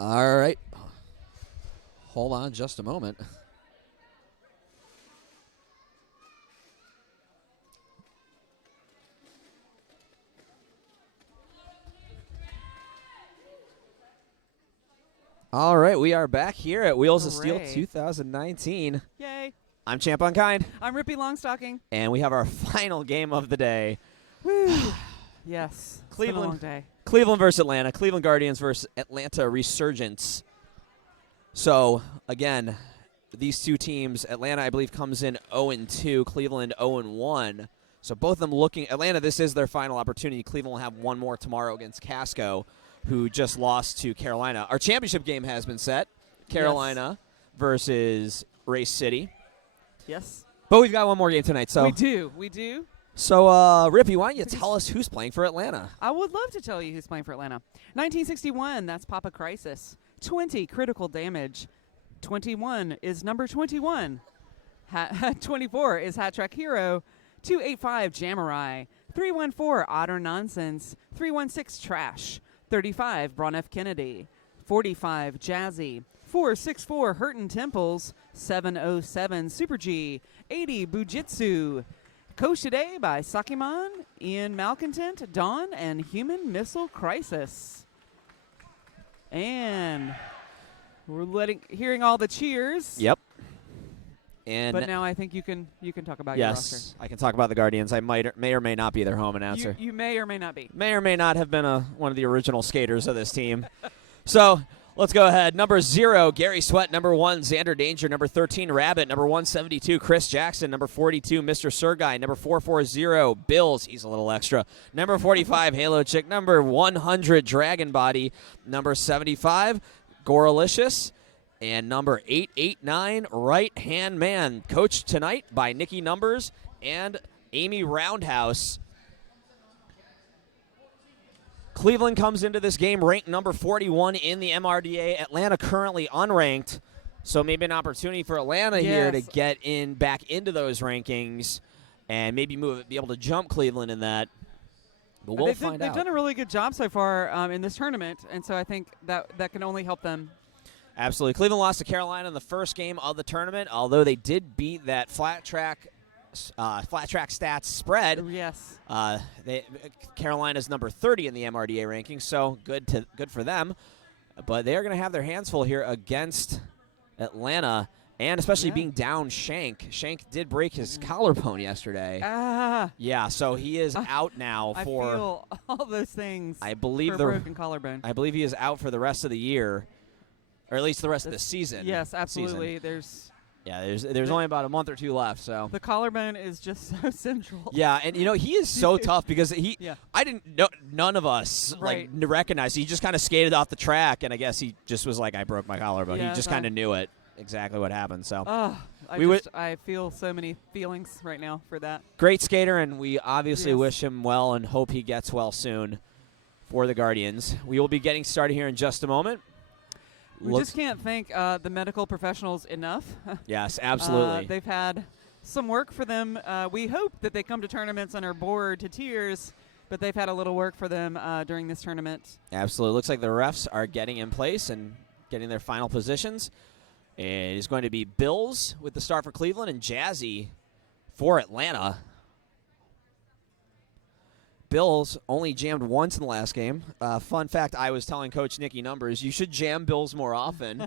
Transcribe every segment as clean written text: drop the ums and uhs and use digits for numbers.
All right. Hold on just a moment. All right, we are back here at Wheels of Steel 2019. Yay. I'm Champ Unkind. I'm Rippy Longstocking. And we have our final game of the day. Woo. Yes. Cleveland. It's been a long day. Cleveland versus Atlanta. Cleveland Guardians versus Atlanta Resurgence. So, again, these two teams, Atlanta, I believe, comes in 0-2, Cleveland 0-1. So both of them looking, Atlanta, this is their final opportunity. Cleveland will have one more tomorrow against Casco, who just lost to Carolina. Our championship game has been set. Carolina versus Race City. Yes. But we've got one more game tonight. So We do. So, Rippy, why don't you tell us who's playing for Atlanta? I would love to tell you who's playing for Atlanta. 1961, that's Papa Crisis. 20, critical damage. 21 is number 21. 24 is Hat Track Hero. 285, Jamurai. 314, Otter Nonsense. 316, Trash. 35, Braun F. Kennedy. 45, Jazzy. 464, Hurtin' Temples. 707, Super G. 80, Bujitsu. Coached today by Sakiman, Ian Malcontent, Dawn, and Human Missile Crisis. And we're hearing all the cheers. Yep. And but now I think you can talk about your roster. Yes, I can talk about the Guardians. I may or may not be their home announcer. You may or may not be. May or may not have been one of the original skaters of this team. So let's go ahead. Number 0, Gary Sweat. Number 1, Xander Danger. Number 13, Rabbit. Number 172, Chris Jackson. Number 42, Mr. Sergai. Number 440, Bills. He's a little extra. Number 45, Halo Chick. Number 100, Dragon Body. Number 75, Goralicious. And number 889, Right Hand Man. Coached tonight by Nikki Numbers and Amy Roundhouse. Cleveland comes into this game ranked number 41 in the MRDA. Atlanta currently unranked, so maybe an opportunity for Atlanta here to get back into those rankings and maybe be able to jump Cleveland in that. But we'll find out. They've done a really good job so far in this tournament, and so I think that can only help them. Absolutely. Cleveland lost to Carolina in the first game of the tournament, although they did beat that flat track stats spread. Yes. Carolina's number 30 in the MRDA ranking, so good for them. But they are going to have their hands full here against Atlanta, and especially being down Shank. Shank did break his collarbone yesterday. Yeah, so he is out now for. I feel all those things. I believe for a broken collarbone. I believe he is out for the rest of the year, or at least the rest of the season. Yes, absolutely. There's only about a month or two left, so the collarbone is just so central. Yeah, and he is so tough because I didn't know, none of us recognized. He just kind of skated off the track, and I guess he just was like, I broke my collarbone. Yeah, he just kind of knew it exactly what happened. So I feel so many feelings right now for that. Great skater, and we obviously wish him well and hope he gets well soon for the Guardians. We will be getting started here in just a moment. We just can't thank the medical professionals enough. Yes, absolutely. They've had some work for them. We hope that they come to tournaments and are bored to tears, but they've had a little work for them during this tournament. Absolutely. Looks like the refs are getting in place and getting their final positions. It is going to be Bills with the start for Cleveland and Jazzy for Atlanta. Bills only jammed once in the last game. Fun fact, I was telling Coach Nikki Numbers, you should jam Bills more often.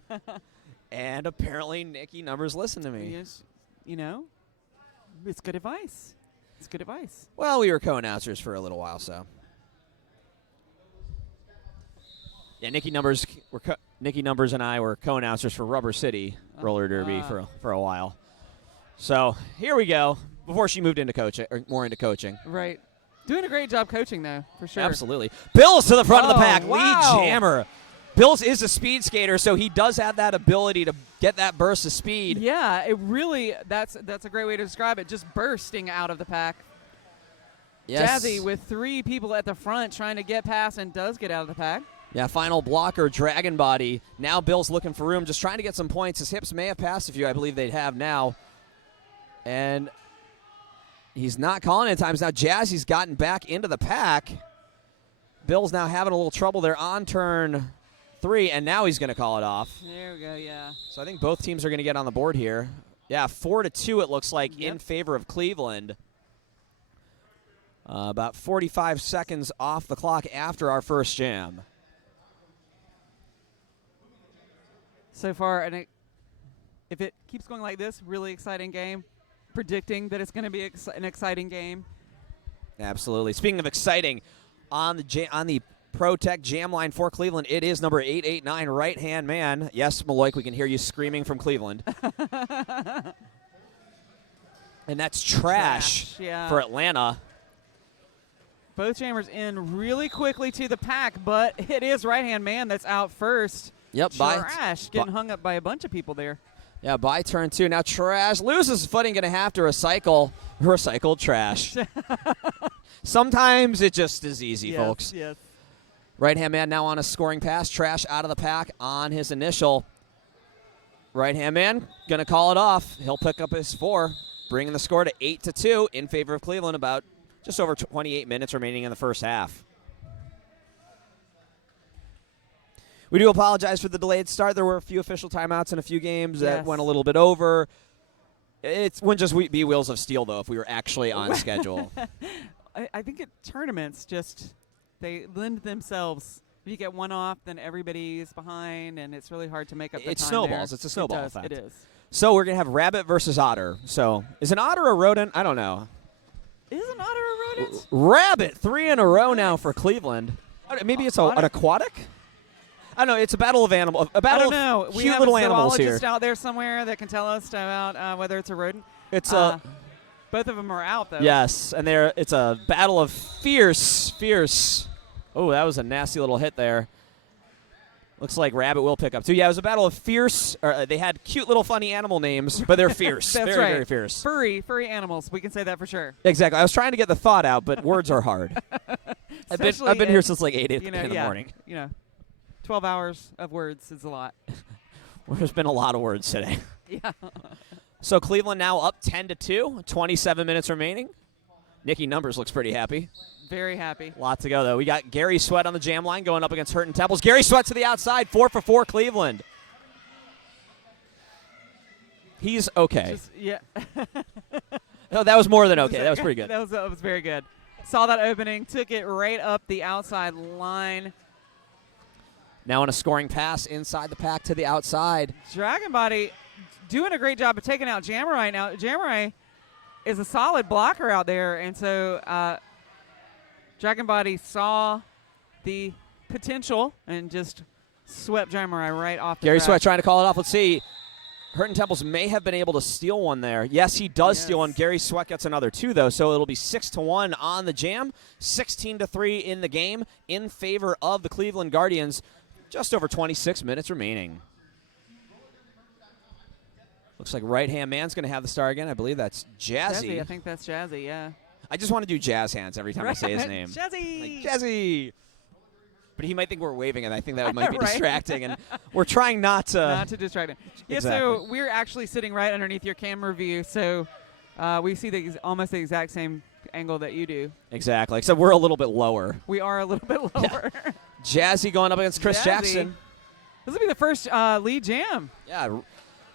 And apparently Nikki Numbers listened to me. Yes, it's good advice. It's good advice. Well, we were co-announcers for a little while, so. Yeah, Nikki Numbers and I were co-announcers for Rubber City Roller Derby for a while. So here we go. Before she moved into coaching, or more into coaching. Right. Doing a great job coaching, though, for sure. Absolutely. Bills to the front of the pack. Wow. Lead jammer. Bills is a speed skater, so he does have that ability to get that burst of speed. Yeah, it really, that's a great way to describe it, just bursting out of the pack. Yes. Jazzy with 3 people at the front trying to get past and does get out of the pack. Yeah, final blocker, Dragon Body. Now Bill's looking for room, just trying to get some points. His hips may have passed a few, I believe they'd have now. And he's not calling it times. Now Jazzy's gotten back into the pack. Bill's now having a little trouble there on turn 3, and now he's going to call it off. There we go, yeah. So I think both teams are going to get on the board here. Yeah, 4-2 it looks like in favor of Cleveland. About 45 seconds off the clock after our first jam. So far, and if it keeps going like this, really exciting game. Predicting that it's going to be an exciting game. Absolutely. Speaking of exciting, on the Pro Tech Jam line for Cleveland, it is number 889, right-hand man. Yes, Maloik, we can hear you screaming from Cleveland. And that's trash yeah. for Atlanta. Both jammers in really quickly to the pack, but it is right-hand man that's out first. Yep, Trash getting hung up by a bunch of people there. Yeah, by turn 2. Now Trash loses footing, going to have to recycle Trash. Sometimes it just is easy, folks. Yes. Right-hand man now on a scoring pass. Trash out of the pack on his initial. Right-hand man going to call it off. He'll pick up his 4, bringing the score to 8-2 in favor of Cleveland. About just over 28 minutes remaining in the first half. We do apologize for the delayed start. There were a few official timeouts in a few games that went a little bit over. It wouldn't just be Wheels of Steel, though, if we were actually on schedule. I think at tournaments, they lend themselves. If you get one off, then everybody's behind, and it's really hard to make up the time. It snowballs. There. It's a snowball effect. It is. So we're going to have Rabbit versus Otter. So is an otter a rodent? I don't know. Is an otter a rodent? Rabbit, 3 in a row now for Cleveland. Maybe it's an aquatic? I don't know. It's a battle of animals. A battle of cute little animals here. We have a zoologist out there somewhere that can tell us about whether it's a rodent. It's both of them are out, though. Yes, and it's a battle of fierce. Oh, that was a nasty little hit there. Looks like Rabbit will pick up, too. Yeah, it was a battle of fierce. They had cute little funny animal names, but they're fierce. That's very, right. very fierce. Furry animals. We can say that for sure. Exactly. I was trying to get the thought out, but words are hard. I've been here since like 8 in the morning. 12 hours of words is a lot. There's been a lot of words today. Yeah. So Cleveland now up 10-2, 27 minutes remaining. Nikki Numbers looks pretty happy. Very happy. A lot to go, though. We got Gary Sweat on the jam line going up against Hurton Temples. Gary Sweat to the outside, 4 for 4 Cleveland. He's okay. No, that was more than okay. That was pretty good. That was very good. Saw that opening, took it right up the outside line. Now on a scoring pass inside the pack to the outside. Dragon Body doing a great job of taking out Jamurai. Now, Jamurai is a solid blocker out there, and so Dragon Body saw the potential and just swept Jamurai right off the Gary track. Sweat trying to call it off. Let's see. Hurton Temples may have been able to steal one there. Yes, he does steal one. Gary Sweat gets another 2, though, so it'll be 6-1 on the jam, 16-3 in the game in favor of the Cleveland Guardians. Just over 26 minutes remaining. Looks like right-hand man's going to have the star again. I believe that's Jazzy. I think that's Jazzy, yeah. I just want to do jazz hands every time I say his name. Jazzy! Like, Jazzy! But he might think we're waving, and I think that might be distracting. And we're trying not to. Not to distract him. Yeah, Exactly. So we're actually sitting right underneath your camera view, so we see almost the exact same angle that you do. Exactly, except we're a little bit lower. We are a little bit lower. Yeah. Jazzy going up against Chris Jackson. This will be the first lead jam. Yeah,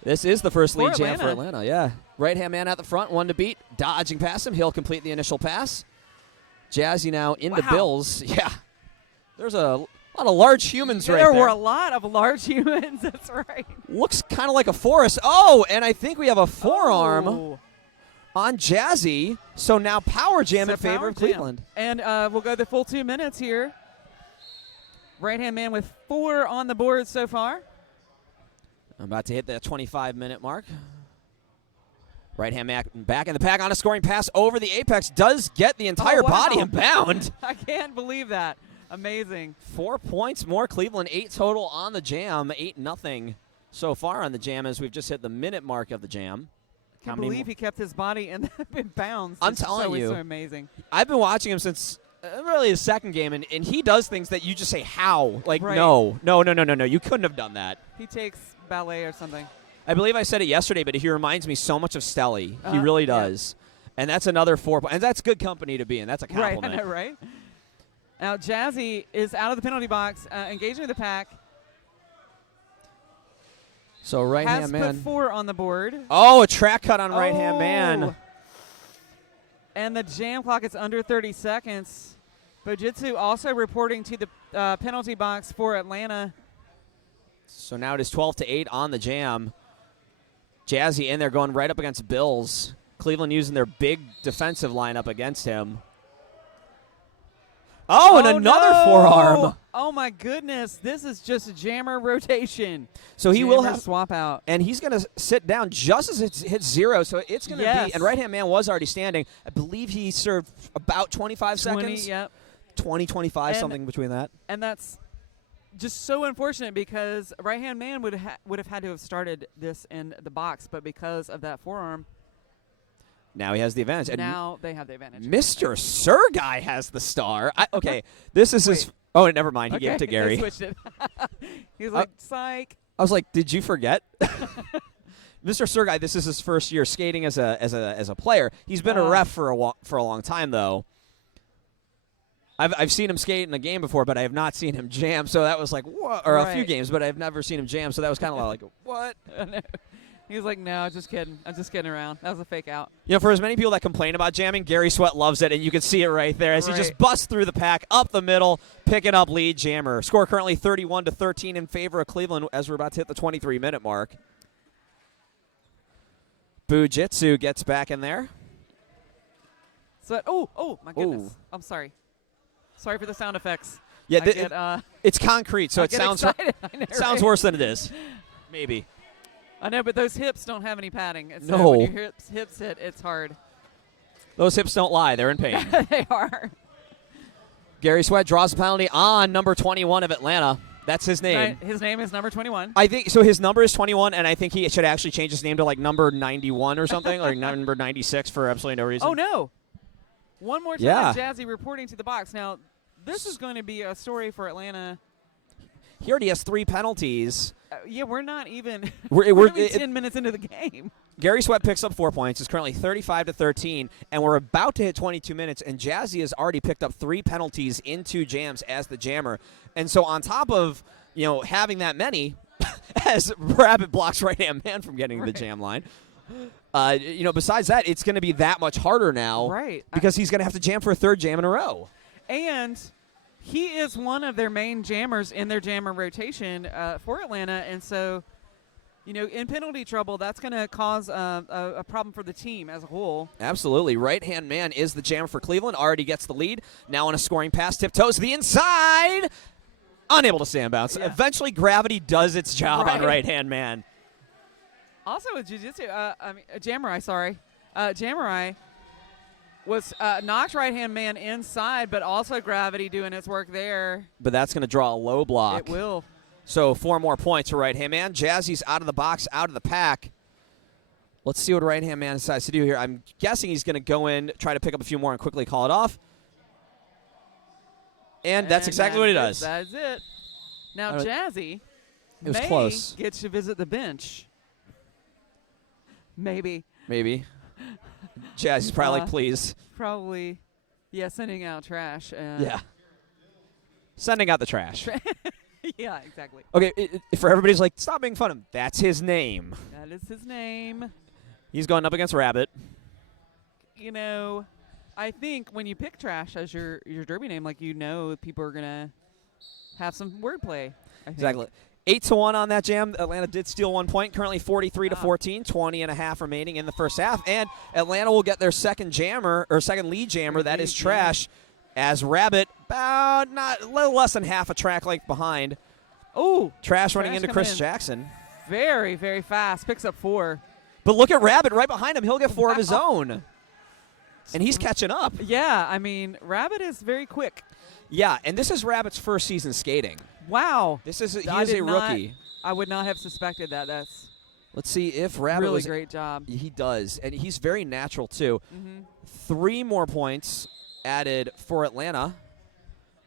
this is the first lead jam Atlanta. for Atlanta. Yeah, right-hand man at the front, 1 to beat, dodging past him. He'll complete the initial pass. Jazzy now into Bills. Yeah, there's a lot of large humans right there. There were a lot of large humans. That's right. Looks kind of like a forest. Oh, and I think we have a forearm on Jazzy. So now power jam in favor of Cleveland. And we'll go the full 2 minutes here. Right-hand man with 4 on the board so far. I'm about to hit that 25-minute mark. Right-hand man back in the pack on a scoring pass over the apex. Does get the entire body and bound. I can't believe that. Amazing. 4 points more. Cleveland 8 total on the jam. 8-0 so far on the jam as we've just hit the minute mark of the jam. I can't believe he kept his body in bounds. I'm telling you. So amazing. I've been watching him since really his second game, and he does things that you just say, how? Like, right. No. You couldn't have done that. He takes ballet or something. I believe I said it yesterday, but he reminds me so much of Stelly. He really does. Yeah. And that's another 4 points. And that's good company to be in. That's a compliment. Right, I know, right? Now, Jazzy is out of the penalty box, engaging the pack. So right-hand has man. put 4 on the board. Oh, a track cut on right-hand man. And the jam clock is under 30 seconds. Bojitsu also reporting to the penalty box for Atlanta. So now it is 12-8 on the jam. Jazzy in there going right up against Bills. Cleveland using their big defensive lineup against him. Oh, and another forearm. Oh, my goodness. This is just a jammer rotation. So he will have swap out. And he's going to sit down just as it hits 0. So it's going to be, and right-hand man was already standing. I believe he served about 25 seconds. Yep. 20, 25, something between that. And that's just so unfortunate because right-hand man would have had to have started this in the box, but because of that forearm, now he has the advantage. And now they have the advantage. Mr. Sergei has the star. Okay, this is his. Oh, never mind. He gave it to Gary. They switched it. He was like, psych. I was like, did you forget? Mr. Sergei, this is his first year skating as a player. He's been a ref for a long time, though. I've seen him skate in a game before, but I have not seen him jam. So that was like, what? Or a few games, but I've never seen him jam. So that was kind of like, what? He was like, no, just kidding. I'm just kidding around. That was a fake out. You know, for as many people that complain about jamming, Gary Sweat loves it, and you can see it right there as he just busts through the pack, up the middle, picking up lead jammer. Score currently 31-13 in favor of Cleveland as we're about to hit the 23-minute mark. Bujitsu gets back in there. So, oh, my goodness. I'm sorry. Sorry for the sound effects. Yeah, it's concrete, so it sounds worse than it is. Maybe. I know, but those hips don't have any padding. So no. When your hips hit, it's hard. Those hips don't lie. They're in pain. They are. Gary Sweat draws a penalty on number 21 of Atlanta. That's his name. Right. His name is number 21. I think so. His number is 21, and I think he should actually change his name to like number 91 or something, or number 96 for absolutely no reason. Oh, no. One more time, Jazzy reporting to the box. Now, this is going to be a story for Atlanta. He already has 3 penalties. We're not even we're 10 minutes into the game. Gary Sweat picks up 4 points. It's currently 35-13, and we're about to hit 22 minutes, and Jazzy has already picked up 3 penalties in 2 jams as the jammer. And so on top of, having that many, as Rabbit blocks right-hand man from getting the jam line, besides that, it's going to be that much harder now. Right. Because he's going to have to jam for a 3rd jam in a row. And he is one of their main jammers in their jammer rotation for Atlanta. And so, in penalty trouble, that's going to cause a problem for the team as a whole. Absolutely. Right-hand man is the jammer for Cleveland. Already gets the lead. Now on a scoring pass. Tiptoes to the inside. Unable to stand bounce. Yeah. Eventually, gravity does its job on right-hand man. Also with jiu-jitsu, Jamurai was knocked right-hand man inside, but also gravity doing its work there. But that's going to draw a low block. It will. So 4 more points for right-hand man. Jazzy's out of the box, out of the pack. Let's see what right-hand man decides to do here. I'm guessing he's going to go in, try to pick up a few more, and quickly call it off. And that's exactly what he does. That's it. Now, Jazzy close. Get to visit the bench. Maybe. Jazzy's probably like, please. Probably, sending out trash. Sending out the trash. Yeah, exactly. Okay, for everybody's like, stop making fun of him. That's his name. That is his name. He's going up against Rabbit. I think when you pick trash as your derby name, people are going to have some wordplay. Exactly. 8-1 on that jam. Atlanta did steal 1 point. Currently 43-14, 20 and a half remaining in the first half. And Atlanta will get their second lead jammer. That is trash. As Rabbit, a little less than half a track length behind. Oh, Trash running into Chris Jackson. Very, very fast. Picks up 4. But look at Rabbit right behind him. He'll get 4 of his own. And he's catching up. Yeah, Rabbit is very quick. Yeah, and this is Rabbit's first season skating. Wow. He is a rookie. I would not have suspected that. That's Let's see if Rabbit really great job. He does, and he's very natural too. 3 more points added for Atlanta.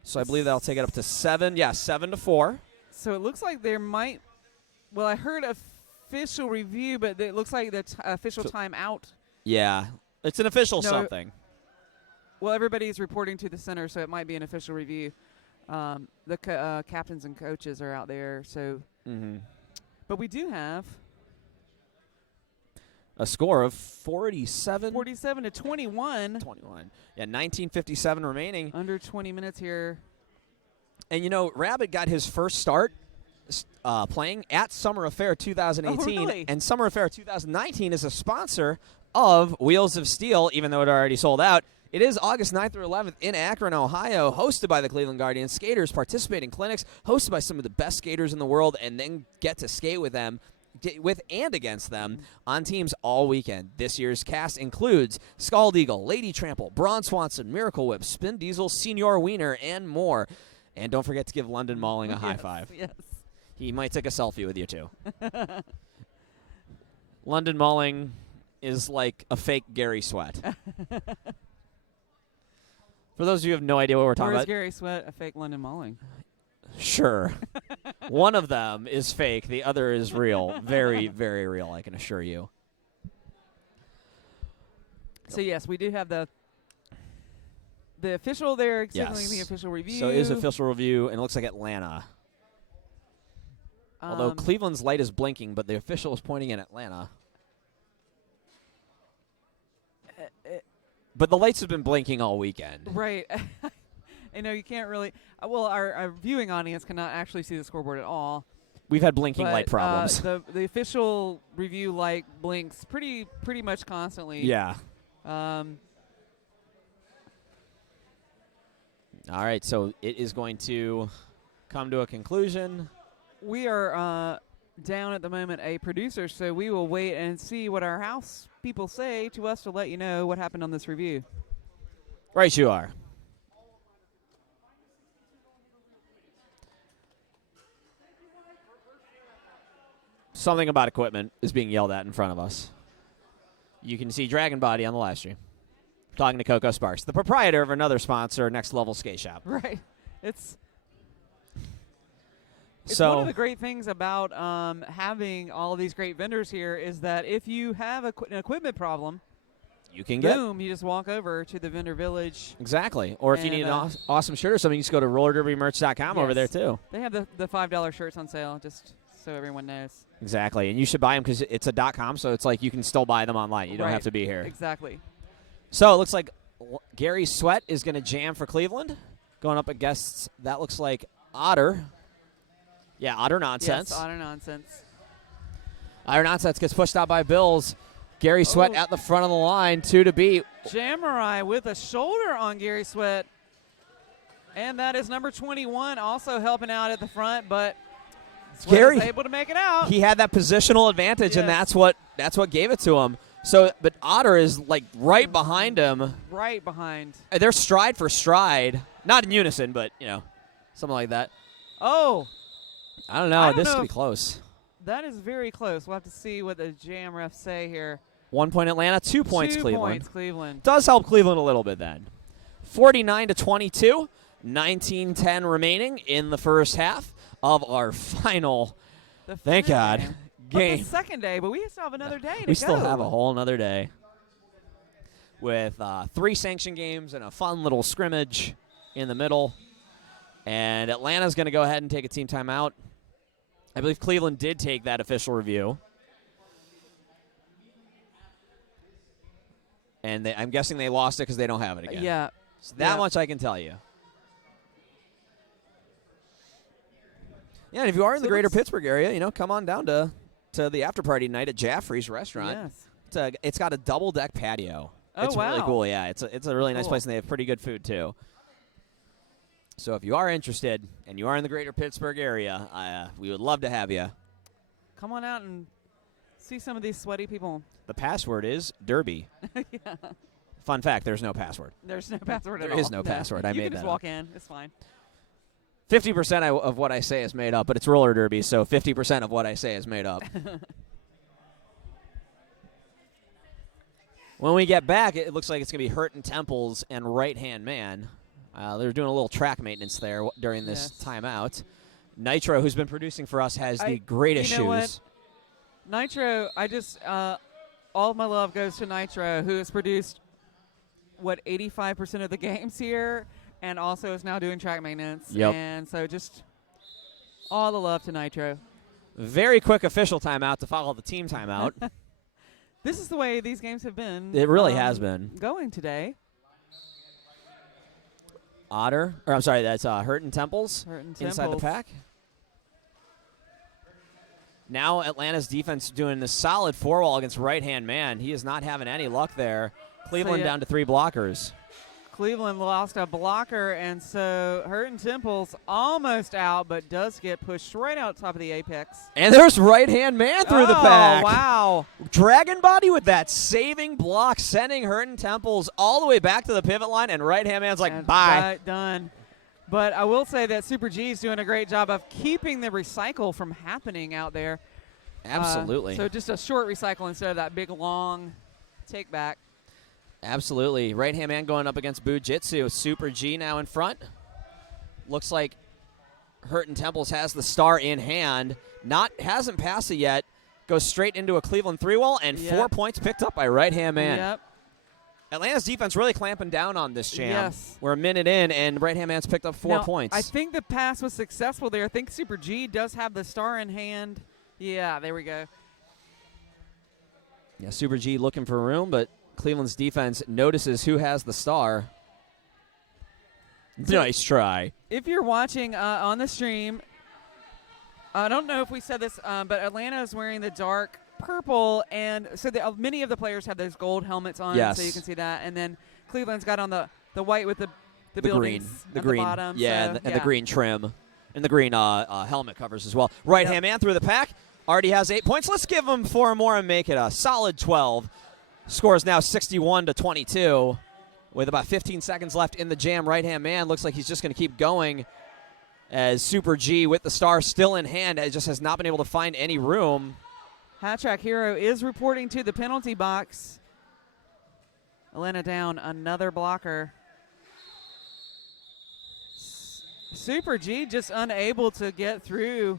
So I believe that'll take it up to 7. Yeah, 7-4. So it looks like there might. Well, I heard official review, but it looks like the official timeout. Yeah, it's an official something. Well, everybody's reporting to the center, so it might be an official review. The captains and coaches are out there, so. But we do have a score of 47. 47 to 21. 21. Yeah, 19:57 remaining. Under 20 minutes here. And, you know, Rabbit got his first start playing at Summer Affair 2018. Oh, really? And Summer Affair 2019 is a sponsor of Wheels of Steel, even though it already sold out. It is August 9th through 11th in Akron, Ohio, hosted by the Cleveland Guardians. Skaters participate in clinics hosted by some of the best skaters in the world, and then get to skate with them, with and against them on teams all weekend. This year's cast includes Scald Eagle, Lady Trample, Braun Swanson, Miracle Whip, Spin Diesel, Senior Wiener, and more. And don't forget to give London Malling a high five. Yes. He might take a selfie with you, too. London Malling is like a fake Gary Sweat. For those of you who have no idea what we're talking Or is about. Gary Sweat a fake London Malling? Sure. One of them is fake. The other is real. Very, very real, I can assure you. So, yes, we do have the official there signaling the Yes. official review. So it is official review, and it looks like Atlanta. Although Cleveland's light is blinking, but the official is pointing in Atlanta. But the lights have been blinking all weekend. Right. I know you can't really. Well, our viewing audience cannot actually see the scoreboard at all. We've had blinking light But, problems. The official review light blinks pretty much constantly. Yeah. Um, All right, so it is going to come to a conclusion. we are down at the moment a producer, so we will wait and see what our house people say to us to let you know what happened on this review. Right you are. Something about equipment is being yelled at in front of us. You can see Dragon Body on the live stream. Talking to Coco Sparks, the proprietor of another sponsor, Next Level Skate Shop. Right. It's So one of the great things about having all of these great vendors here is that if you have an equipment problem, you can get boom, you just walk over to the vendor village. exactly. Or if you And, need an awesome shirt or something, you just go to rollerderbymerch.com over there Yes. too. They have the $5 shirts on sale, just so everyone knows. Exactly, and you should buy them because it's a .com, so it's like you can still buy them online. You don't Right. have to be here. Exactly. So it looks like Gary Sweat is going to jam for Cleveland, going up against, that looks like Otter. Yeah, Otter Nonsense. Yes, Otter Nonsense. Otter Nonsense gets pushed out by Bills. Gary Sweat at the front of the line, 2 to beat. Jamurai with a shoulder on Gary Sweat. And that is number 21 also helping out at the front, but Sweat Gary is able to make it out. He had that positional advantage, and Yes. that's what gave it to him. So, but Otter is like right behind him. Right behind. They're stride for stride, not in unison, but something like that. Oh, I don't know. I don't This know could be if- close. that is very close. We'll have to see what the jam refs say here. 1 point Atlanta, 2 points 2 Cleveland. points Cleveland. Does help Cleveland a little bit then. 49 to 22, 19-10 remaining in the first half of our final. The Thank final God. But Game. the second day, but we still have another day to We still go. have a whole another day with 3 sanction games and a fun little scrimmage in the middle. And Atlanta's going to go ahead and take a team timeout. I believe Cleveland did take that official review. And I'm guessing they lost it because they don't have it again. Yeah. So that Yeah. much I can tell you. Yeah, and if you are in the So greater let's- Pittsburgh area, come on down to the after party tonight at Jaffrey's Restaurant. Yes. It's got a double deck patio. Oh, It's really wow. cool. Yeah, it's a really nice Cool. place, and they have pretty good food too. So if you are interested and you are in the greater Pittsburgh area, we would love to have you. Come on out and see some of these sweaty people. The password is Derby. Yeah. Fun fact: there's no password. There's no password at There all. is no password. I you made can just that up. walk in. It's fine. 50% of what I say is made up, but it's roller derby, so 50% of what I say is made up. When we get back, it looks like it's going to be Hurton Temples and Right Hand Man. They're doing a little track maintenance there during this Yes. timeout. Nitro, who's been producing for us, has the I- greatest you know what? shoes. Nitro, I just all of my love goes to Nitro, who has produced 85% of the games here, and also is now doing track maintenance. Yep. And so just all the love to Nitro. Very quick official timeout to follow the team timeout. This is the way these games have been. It really has been. Going today. That's Hurton Temples inside the pack. Now Atlanta's defense doing a solid four-wall against right-hand man. He is not having any luck there. Cleveland down to 3 blockers. Cleveland lost a blocker, and so Hurton Temples almost out, but does get pushed right out top of the apex. And there's right-hand man through the pack. Oh, wow. Dragon Body with that saving block, sending Hurton Temples all the way back to the pivot line, and right-hand man's like, bye. Done. But I will say that Super G is doing a great job of keeping the recycle from happening out there. Absolutely. So just a short recycle instead of that big, long take back. Absolutely. Right-hand man going up against Bujitsu. Super G now in front. Looks like Hurton Temples has the star in hand. Hasn't passed it yet. Goes straight into a Cleveland 3-wall, and 4 points picked up by right-hand man. Yep. Atlanta's defense really clamping down on this jam. Yes. We're a minute in, and right-hand man's picked up 4 points. I think the pass was successful there. I think Super G does have the star in hand. Yeah, there we go. Yeah, Super G looking for room, but Cleveland's defense notices who has the star. Nice try. If you're watching on the stream, I don't know if we said this, but Atlanta is wearing the dark purple, and so many of the players have those gold helmets on, so you can see that. And then Cleveland's got on the white with the green, the green, bottom. Yeah, and the green trim, and the green helmet covers as well. Right-hand man through the pack. Already has 8 points. Let's give him 4 more and make it a solid 12. Score is now 61-22 with about 15 seconds left in the jam. Right-hand man looks like he's just going to keep going as Super G with the star still in hand just has not been able to find any room. Hat Track Hero is reporting to the penalty box. Atlanta down another blocker. Super G just unable to get through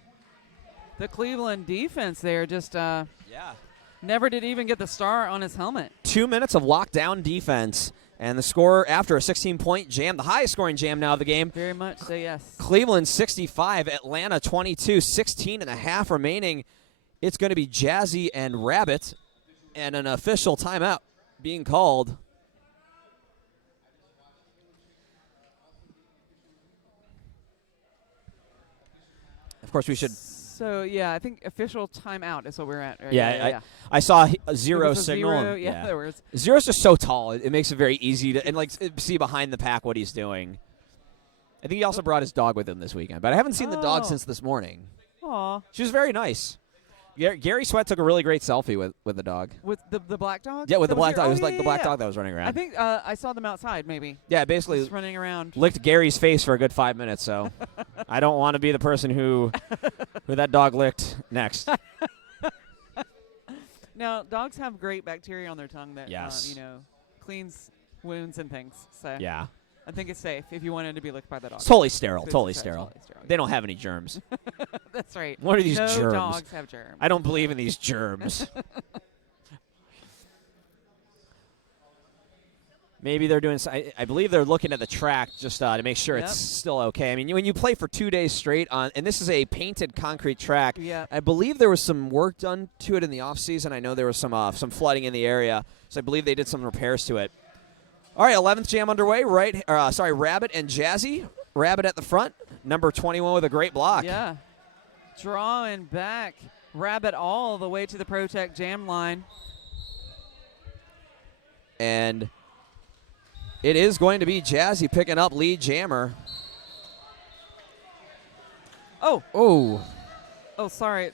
the Cleveland defense there. Never did even get the star on his helmet. 2 minutes of lockdown defense. And the score after a 16-point jam, the highest scoring jam now of the game. Very much so, yes. Cleveland 65, Atlanta 22, 16 and a half remaining. It's going to be Jazzy and Rabbit, and an official timeout being called. Of course, we should. So, yeah, I think official timeout is what we're at. Right? Yeah, I saw a zero signal. Zero, yeah, there was. Zero's just so tall. It makes it very easy to see behind the pack what he's doing. I think he also brought his dog with him this weekend, but I haven't seen the dog since this morning. Aw. She was very nice. Gary Sweat took a really great selfie with the dog. With the black dog? Yeah, with the black dog. It was the black dog that was running around. I think I saw them outside, maybe. Yeah, basically just running around. Licked Gary's face for a good 5 minutes, so I don't want to be the person who that dog licked next. Now, dogs have great bacteria on their tongue that cleans wounds and things. So yeah. I think it's safe if you wanted to be licked by the dog. It's totally sterile. Totally sterile. They don't have any germs. That's right. What are these germs? No dogs have germs. I don't believe in these germs. Maybe they're doing. I believe they're looking at the track just to make sure it's still okay. I mean, when you play for 2 days straight and this is a painted concrete track. Yeah. I believe there was some work done to it in the off season. I know there was some flooding in the area, so I believe they did some repairs to it. All right, 11th jam underway. Rabbit and Jazzy. Rabbit at the front. Number 21 with a great block. Yeah. Drawing back. Rabbit all the way to the Protect jam line. And it is going to be Jazzy picking up lead jammer. Oh, sorry.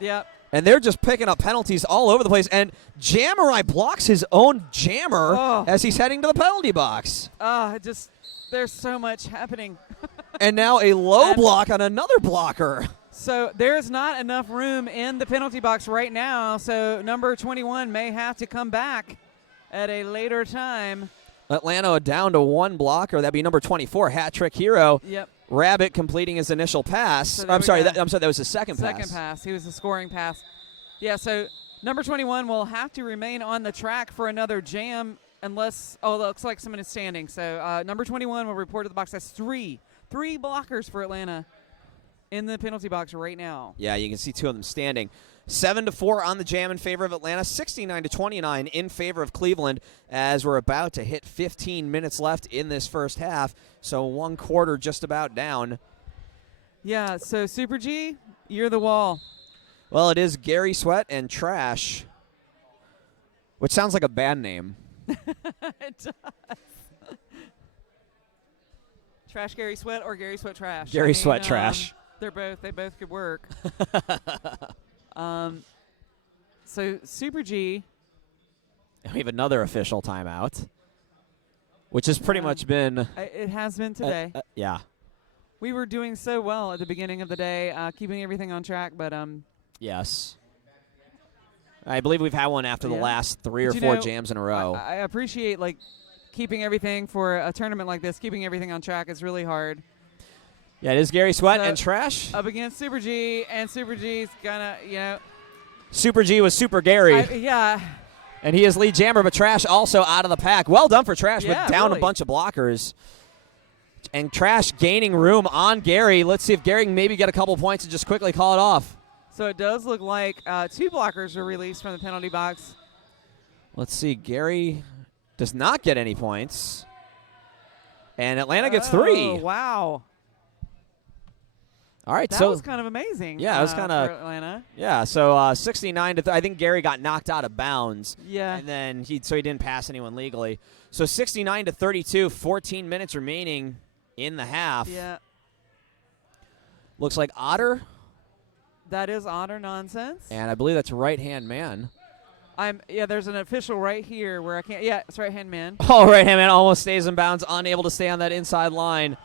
Yeah. And they're just picking up penalties all over the place. And Jammerai blocks his own jammer as he's heading to the penalty box. There's so much happening. And now a low block on another blocker. So there's not enough room in the penalty box right now. So number 21 may have to come back at a later time. Atlanta down to one blocker. That'd be number 24, Hat Trick Hero. Yep. Rabbit completing his initial pass. So I'm sorry, that was his second pass. Second pass. He was the scoring pass. Yeah, so number 21 will have to remain on the track for another jam unless – it looks like someone is standing. So number 21 will report to the box. That's three blockers for Atlanta. in the penalty box right now. Yeah, you can see two of them standing. 7-4 on the jam in favor of Atlanta, 69-29 in favor of Cleveland as we're about to hit 15 minutes left in this first half. So 1 quarter just about down. Yeah, so Super G, you're the wall. Well, it is Gary Sweat and Trash, which sounds like a band name. It does. Trash Gary Sweat or Gary Sweat Trash? Gary Sweat Trash. They both could work. So Super G. We have another official timeout, which has pretty much been. It has been today. Yeah. We were doing so well at the beginning of the day, keeping everything on track, but Yes. I believe we've had one after the last 3 or 4 jams in a row. I appreciate keeping everything for a tournament like this. Keeping everything on track is really hard. Yeah, it is Gary Sweat and Trash. Up against Super G, and Super G's gonna, Super G was Super Gary. Yeah. And he is lead jammer, but Trash also out of the pack. Well done for Trash, but down a bunch of blockers. And Trash gaining room on Gary. Let's see if Gary can maybe get a couple points and just quickly call it off. So it does look like 2 blockers were released from the penalty box. Let's see. Gary does not get any points. And Atlanta gets 3. Wow. All right, that was kind of amazing. Yeah, it was kind of Atlanta. Yeah, so 69 to I think Gary got knocked out of bounds. Yeah. And then he didn't pass anyone legally. So 69 to 32, 14 minutes remaining in the half. Yeah. Looks like Otter. That is Otter nonsense. And I believe that's right-hand man. There's an official right here where I can't. Yeah, it's right-hand man. Oh, right-hand man almost stays in bounds, unable to stay on that inside line.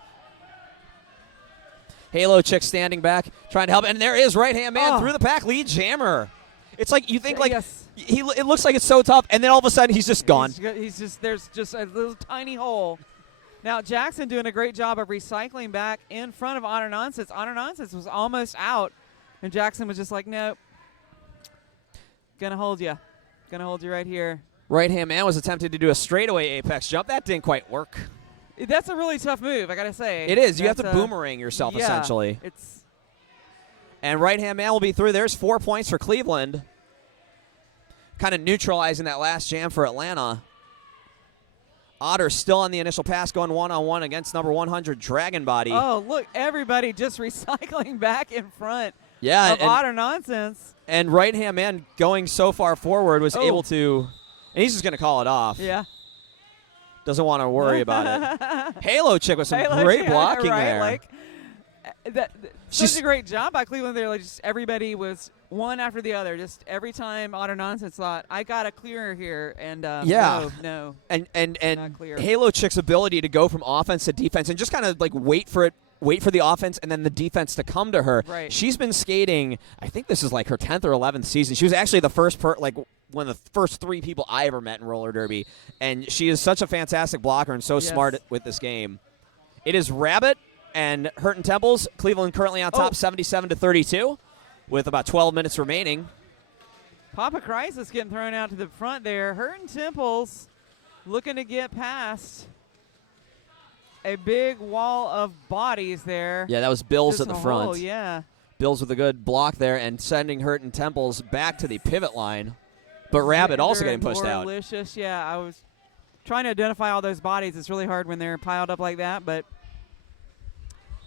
Halo Chick standing back, trying to help. And there is right-hand man through the pack, lead jammer. It's like you think it looks like it's so tough, and then all of a sudden he's just gone. There's just a little tiny hole. Now Jackson doing a great job of recycling back in front of Honor Nonsense. Honor Nonsense was almost out, and Jackson was just like, nope, gonna hold you right here. Right-hand man was attempting to do a straightaway apex jump. That didn't quite work. That's a really tough move, I gotta say. It is. You have to boomerang yourself, essentially. And right-hand man will be through. There's 4 points for Cleveland. Kind of neutralizing that last jam for Atlanta. Otter still on the initial pass, going one-on-one against number 100, Dragon Body. Oh, look, everybody just recycling back in front of Otter Nonsense. And right-hand man going so far forward was able to, and he's just going to call it off. Yeah. Doesn't want to worry about it. Halo Chick with some great blocking there. Such a great job by Cleveland there. Just everybody was one after the other. Just every time Otter Nonsense thought, I got a clear here, and no. And not clear. Halo Chick's ability to go from offense to defense and just kind of wait for the offense and then the defense to come to her. Right. She's been skating, I think this is like her 10th or 11th season. She was actually the first one of the first 3 people I ever met in roller derby, and she is such a fantastic blocker and so smart with this game. It is Rabbit and Hurtin' Temples. Cleveland currently on top, 77 to 32, with about 12 minutes remaining. Papa Crisis getting thrown out to the front there. Hurtin' Temples looking to get past a big wall of bodies there. Yeah, that was Bills at the front. Oh, yeah. Bills with a good block there and sending Hurtin' Temples back to the pivot line. But Rabbit also getting pushed out. Delicious, yeah. I was trying to identify all those bodies. It's really hard when they're piled up like that, but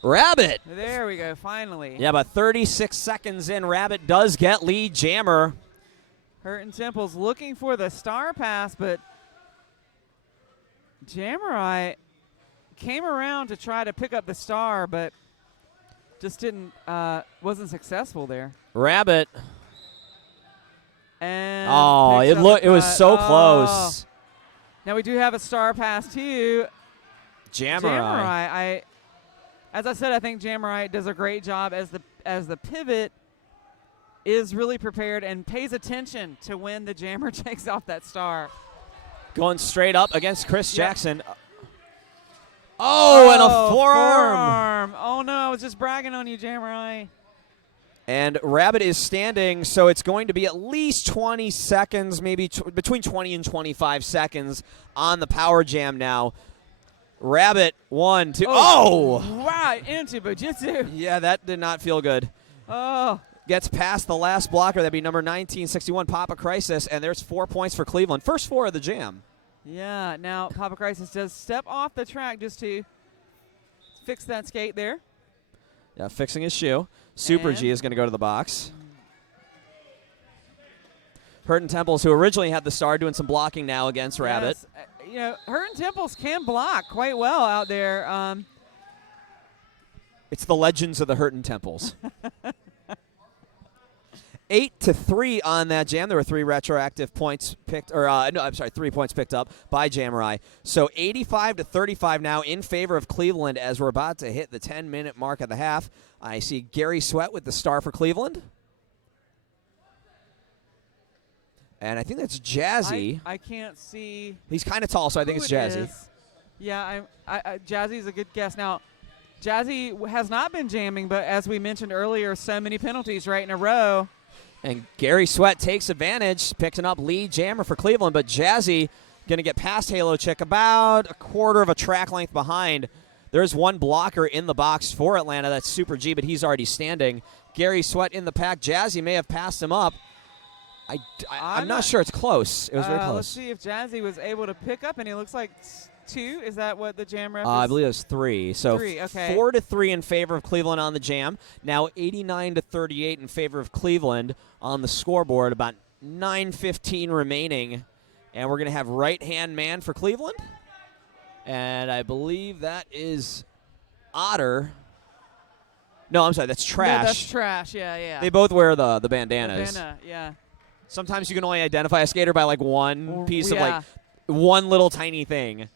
Rabbit. There we go, finally. Yeah, but 36 seconds in, Rabbit does get lead jammer. Hurtin' Temples looking for the star pass, but Jammerai came around to try to pick up the star, but just wasn't successful there. Rabbit. And it was so close. Now we do have a star pass to Jammerai. As I said, I think Jammerai does a great job as the pivot is really prepared and pays attention to when the jammer takes off that star. Going straight up against Chris Jackson. Oh, and a forearm. Oh, no, I was just bragging on you, Jammerai. And Rabbit is standing, so it's going to be at least 20 seconds, maybe between 20 and 25 seconds on the power jam now. Rabbit, 1, 2. Oh! Wow, right into Bujitsu. Yeah, that did not feel good. Oh. Gets past the last blocker. That'd be number 1961, Papa Crisis, and there's 4 points for Cleveland. First 4 of the jam. Yeah, now Papa Crisis does step off the track just to fix that skate there. Yeah, fixing his shoe. Super And G is going to go to the box. Hurton Temples, who originally had the star, doing some blocking now against Rabbit. Yes. You know, Hurton Temples can block quite well out there. It's the legends of the Hurton Temples. 8-3 on that jam. There were 3 retroactive points picked, or no, I'm sorry, 3 points picked up by Jamurai. So 85-35 now in favor of Cleveland as we're about to hit the 10-minute mark of the half. I see Gary Sweat with the star for Cleveland. And I think that's Jazzy. I can't see. He's kind of tall, so I think it's Jazzy. Is. Yeah, Jazzy's a good guess. Now, Jazzy has not been jamming, but as we mentioned earlier, so many penalties right in a row. And Gary Sweat takes advantage, picking up lead jammer for Cleveland, but Jazzy going to get past Halo Chick about a quarter of a track length behind. There's one blocker in the box for Atlanta. That's Super G, but he's already standing. Gary Sweat in the pack. Jazzy may have passed him up. I'm not sure. It's close. It was very close. Let's see if Jazzy was able to pick up, and he looks like 2. Is that what the jam ref is? I believe it was 3. So 3, okay. 4-3 in favor of Cleveland on the jam. Now 89-38 in favor of Cleveland on the scoreboard. About 9:15 remaining, and we're going to have right-hand man for Cleveland. And I believe that is Otter. No, I'm sorry. That's Trash. No, that's Trash. Yeah. They both wear the bandanas. Bandana, yeah. Sometimes you can only identify a skater by like one piece of yeah. like one little tiny thing.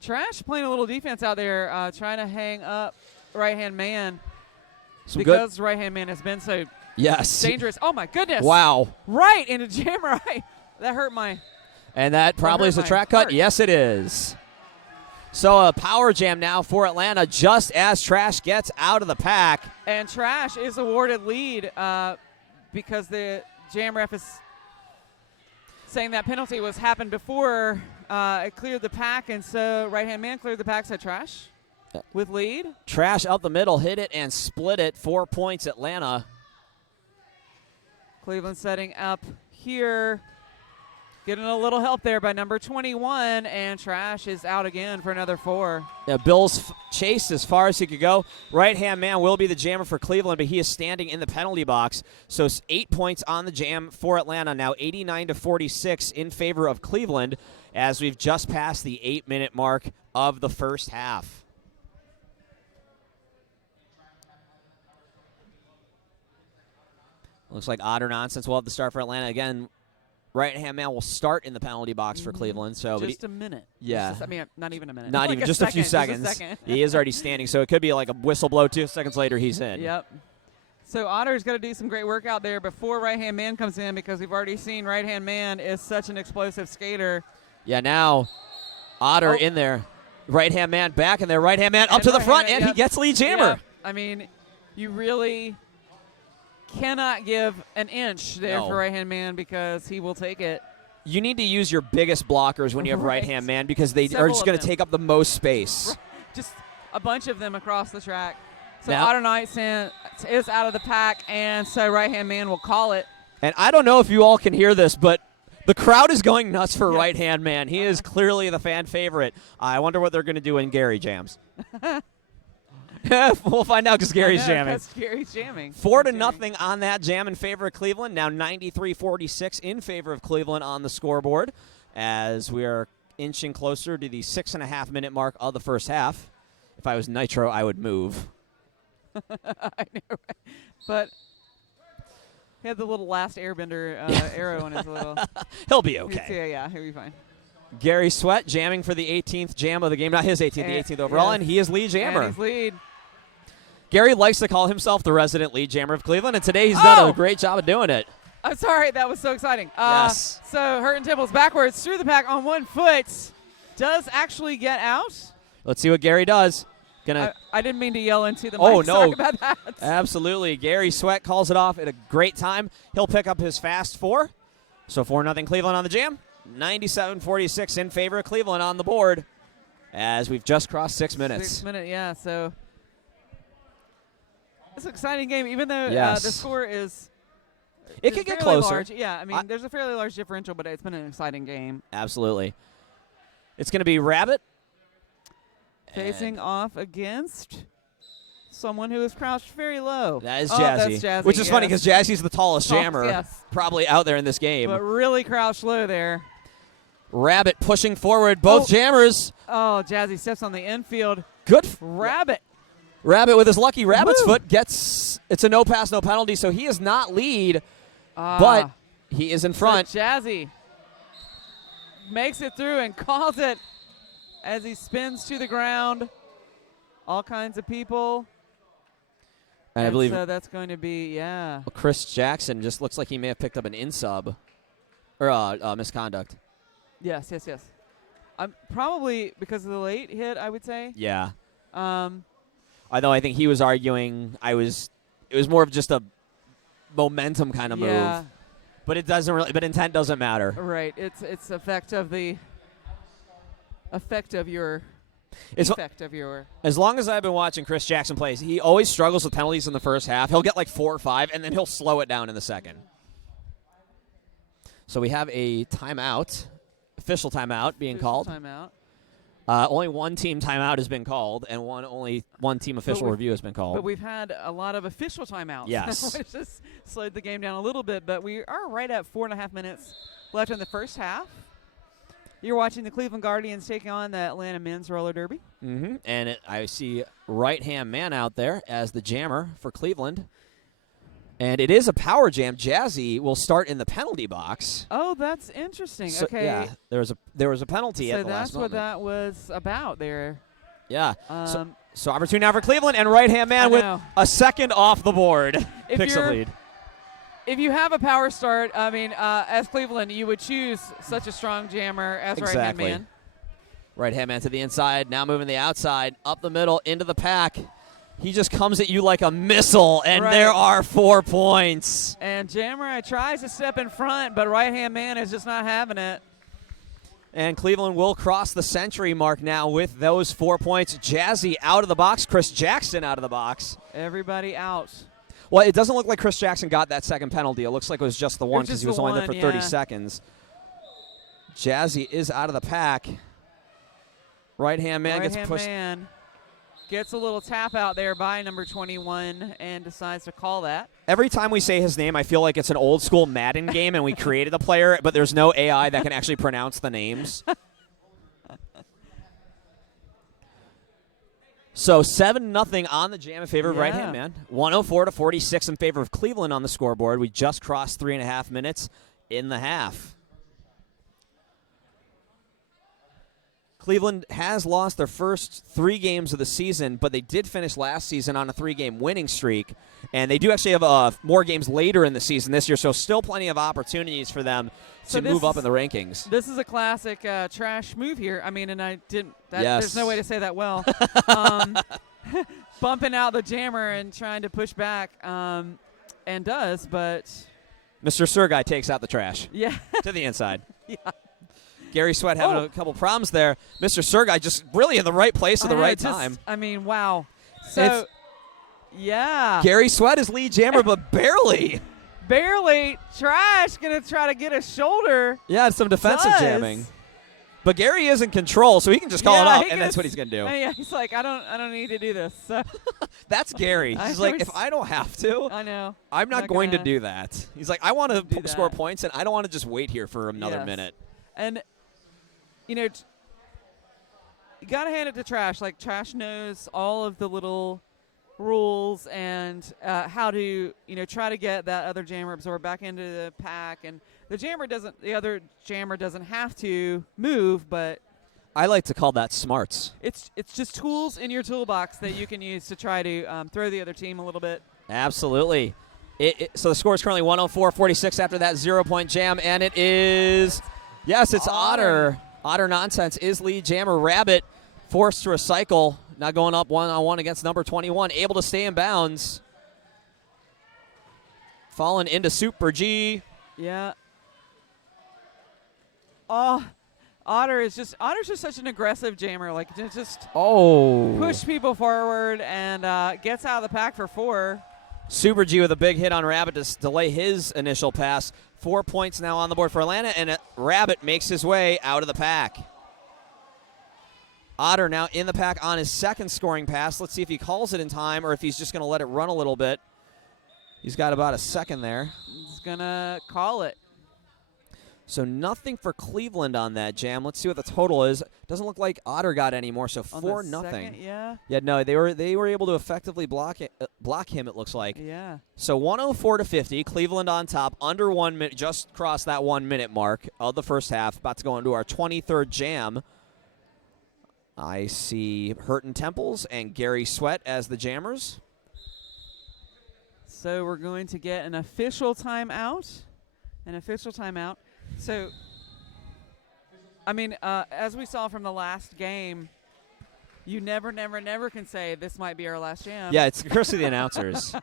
Trash playing a little defense out there, trying to hang up right-hand man Because right-hand man has been so yes dangerous. Oh, my goodness. Wow. Right into jam right. That hurt my And that probably is a track cut. Yes, it is. So a power jam now for Atlanta just as Trash gets out of the pack. And Trash is awarded lead because the jam ref is saying that penalty happened before it cleared the pack, and so right-hand man cleared the pack, so Trash with lead. Trash up the middle, hit it and split it. 4 points Atlanta. Cleveland setting up here. Getting a little help there by number 21, and Trash is out again for another 4. Yeah, Bills chased as far as he could go. Right-hand man will be the jammer for Cleveland, but he is standing in the penalty box. So it's 8 points on the jam for Atlanta, now 89-46 in favor of Cleveland as we've just passed the 8-minute mark of the first half. Looks like Otter Nonsense will have the start for Atlanta again. Right-hand man will start in the penalty box for Cleveland. So, just a minute. Yeah. Not even a minute. Not like even, just a few seconds. Just a second. He is already standing, so it could be like a whistle blow. 2 seconds later, he's in. Yep. So Otter's got to do some great work out there before right-hand man comes in, because we've already seen right-hand man is such an explosive skater. Yeah, now Otter in there. Right-hand man back in there. Right-hand man up to the front, and he gets lead jammer. Yeah. I mean, you really cannot give an inch there for right-hand man, because he will take it. You need to use your biggest blockers when you have right-hand man, because they are just going to take up the most space. Just a bunch of them across the track. So now, Otter Knight is out of the pack, and so right-hand man will call it. And I don't know if you all can hear this, but the crowd is going nuts for right-hand man. He is clearly the fan favorite. I wonder what they're going to do when Gary jams. We'll find out because Gary's jamming. Gary's jamming. 4-0 on that jam in favor of Cleveland. Now 93-46 in favor of Cleveland on the scoreboard as we are inching closer to the 6.5-minute mark of the first half. If I was Nitro, I would move. I know, right? But he had the little last airbender arrow in his little. He'll be okay. Yeah, he'll be fine. Gary Sweat jamming for the 18th jam of the game. Not his 18th, the 18th overall, and he is lead jammer. And he's lead. Gary likes to call himself the resident lead jammer of Cleveland, and today he's done a great job of doing it. I'm sorry, that was so exciting. Yes. So Hurton Temples backwards through the pack on 1 foot. Does actually get out. Let's see what Gary does. I didn't mean to yell into the mic. Oh, no. Sorry about that. Absolutely. Gary Sweat calls it off at a great time. He'll pick up his fast 4. So 4-0 Cleveland on the jam. 97-46 in favor of Cleveland on the board as we've just crossed 6 minutes. 6 minutes, yeah. So It's an exciting game, even though Yes. the score is. It could get fairly closer. Large. Yeah, I mean, there's a fairly large differential, but it's been an exciting game. Absolutely. It's going to be Rabbit Facing off against someone who is crouched very low. That is Oh, Jazzy. that's Jazzy, Which is funny because Jazzy's the tallest Tallest, jammer yes. probably out there in this game. But really crouched low there. Rabbit pushing forward. Both jammers. Oh, Jazzy steps on the infield. Good. Rabbit. Rabbit with his lucky rabbit's Woo. foot gets – it's a no pass, no penalty, so he is not lead, but he is in front. So Jazzy makes it through and calls it as he spins to the ground. All kinds of people. And I believe so that's going to be, Chris Jackson just looks like he may have picked up an in-sub or misconduct. Yes. Probably because of the late hit, I would say. Yeah. Although I think he was arguing it was more of just a momentum kind of move. But it doesn't really. But intent doesn't matter. Right. It's effect of your. As long as I've been watching Chris Jackson play, he always struggles with penalties in the first half. He'll get like 4 or 5, and then he'll slow it down in the second. So we have a timeout, official timeout being called. Timeout. Only one team timeout has been called, and only one team official review has been called. But we've had a lot of official timeouts. Yes. Which has slowed the game down a little bit, but we are right at 4.5 minutes left in the first half. You're watching the Cleveland Guardians taking on the Atlanta Men's Roller Derby. Mm-hmm. And I see right-hand man out there as the jammer for Cleveland. And it is a power jam. Jazzy will start in the penalty box. Oh, that's interesting. So, okay. Yeah, there was a penalty at the last moment. So that's what that was about there. Yeah. So opportunity now for Cleveland, and right-hand man with a second off the board picks a lead. If you have a power start, I mean, as Cleveland, you would choose such a strong jammer as right-hand man. Right-hand man to the inside, now moving the outside, up the middle, into the pack. He just comes at you like a missile, and there are 4 points. And jammer tries to step in front, but right-hand man is just not having it. And Cleveland will cross the century mark now with those 4 points. Jazzy out of the box, Chris Jackson out of the box. Everybody out. Well, it doesn't look like Chris Jackson got that second penalty. It looks like it was just the one because he was only there for 30 seconds. Jazzy is out of the pack. Right-hand man gets pushed. Right-hand man gets a little tap out there by number 21 and decides to call that. Every time we say his name, I feel like it's an old-school Madden game and we created a player, but there's no AI that can actually pronounce the names. So 7-0 on the jam in favor of right-hand man. 104-46 in favor of Cleveland on the scoreboard. We just crossed 3.5 minutes in the half. Cleveland has lost their first 3 games of the season, but they did finish last season on a 3-game winning streak. And they do actually have more games later in the season this year, so still plenty of opportunities for them to move up in the rankings. This is a classic trash move here. I mean, and I didn't – there's no way to say that well. Bumping out the jammer and trying to push back and does, but – Mr. Sergei takes out the trash. Yeah. To the inside. Yeah. Gary Sweat having a couple problems there. Mr. Sergei just really in the right place at the right time. I mean, wow. So, yeah. Gary Sweat is lead jammer, but barely. Barely. Trash going to try to get a shoulder. Yeah, it's some defensive jamming. But Gary is in control, so he can just call it up, and that's what he's going to do. Yeah, he's like, I don't need to do this. So. That's Gary. He's like, if I don't have to, I'm not going to do that. He's like, I want to score points, and I don't want to just wait here for another minute. And you know, you got to hand it to Trash. Like, Trash knows all of the little rules and how to, try to get that other jammer absorbed back into the pack. And the other jammer doesn't have to move, but I like to call that smarts. It's just tools in your toolbox that you can use to try to throw the other team a little bit. Absolutely. So the score is currently 104-46 after that 0-point jam, and it is, yes, it's Otter. Otter Nonsense is lead jammer. Rabbit forced to recycle, now going up 1-on-1 against number 21, able to stay in bounds. Falling into Super G. Yeah. Oh, Otter's just such an aggressive jammer. Like just Oh. push people forward and gets out of the pack for 4. Super G with a big hit on Rabbit to delay his initial pass. 4 points now on the board for Atlanta, and Rabbit makes his way out of the pack. Otter now in the pack on his second scoring pass. Let's see if he calls it in time or if he's just going to let it run a little bit. He's got about a second there. He's going to call it. So nothing for Cleveland on that jam. Let's see what the total is. Doesn't look like Otter got any more, so 4-0. Yeah. Yeah, no, they were able to effectively block him, it looks like. Yeah. So 104-50, Cleveland on top, under 1 minute, just crossed that 1 minute mark of the first half. About to go into our 23rd jam. I see Hurton Temples and Gary Sweat as the jammers. So we're going to get an official timeout. So, I mean, as we saw from the last game, you never can say this might be our last jam. Yeah, it's the curse of the announcers.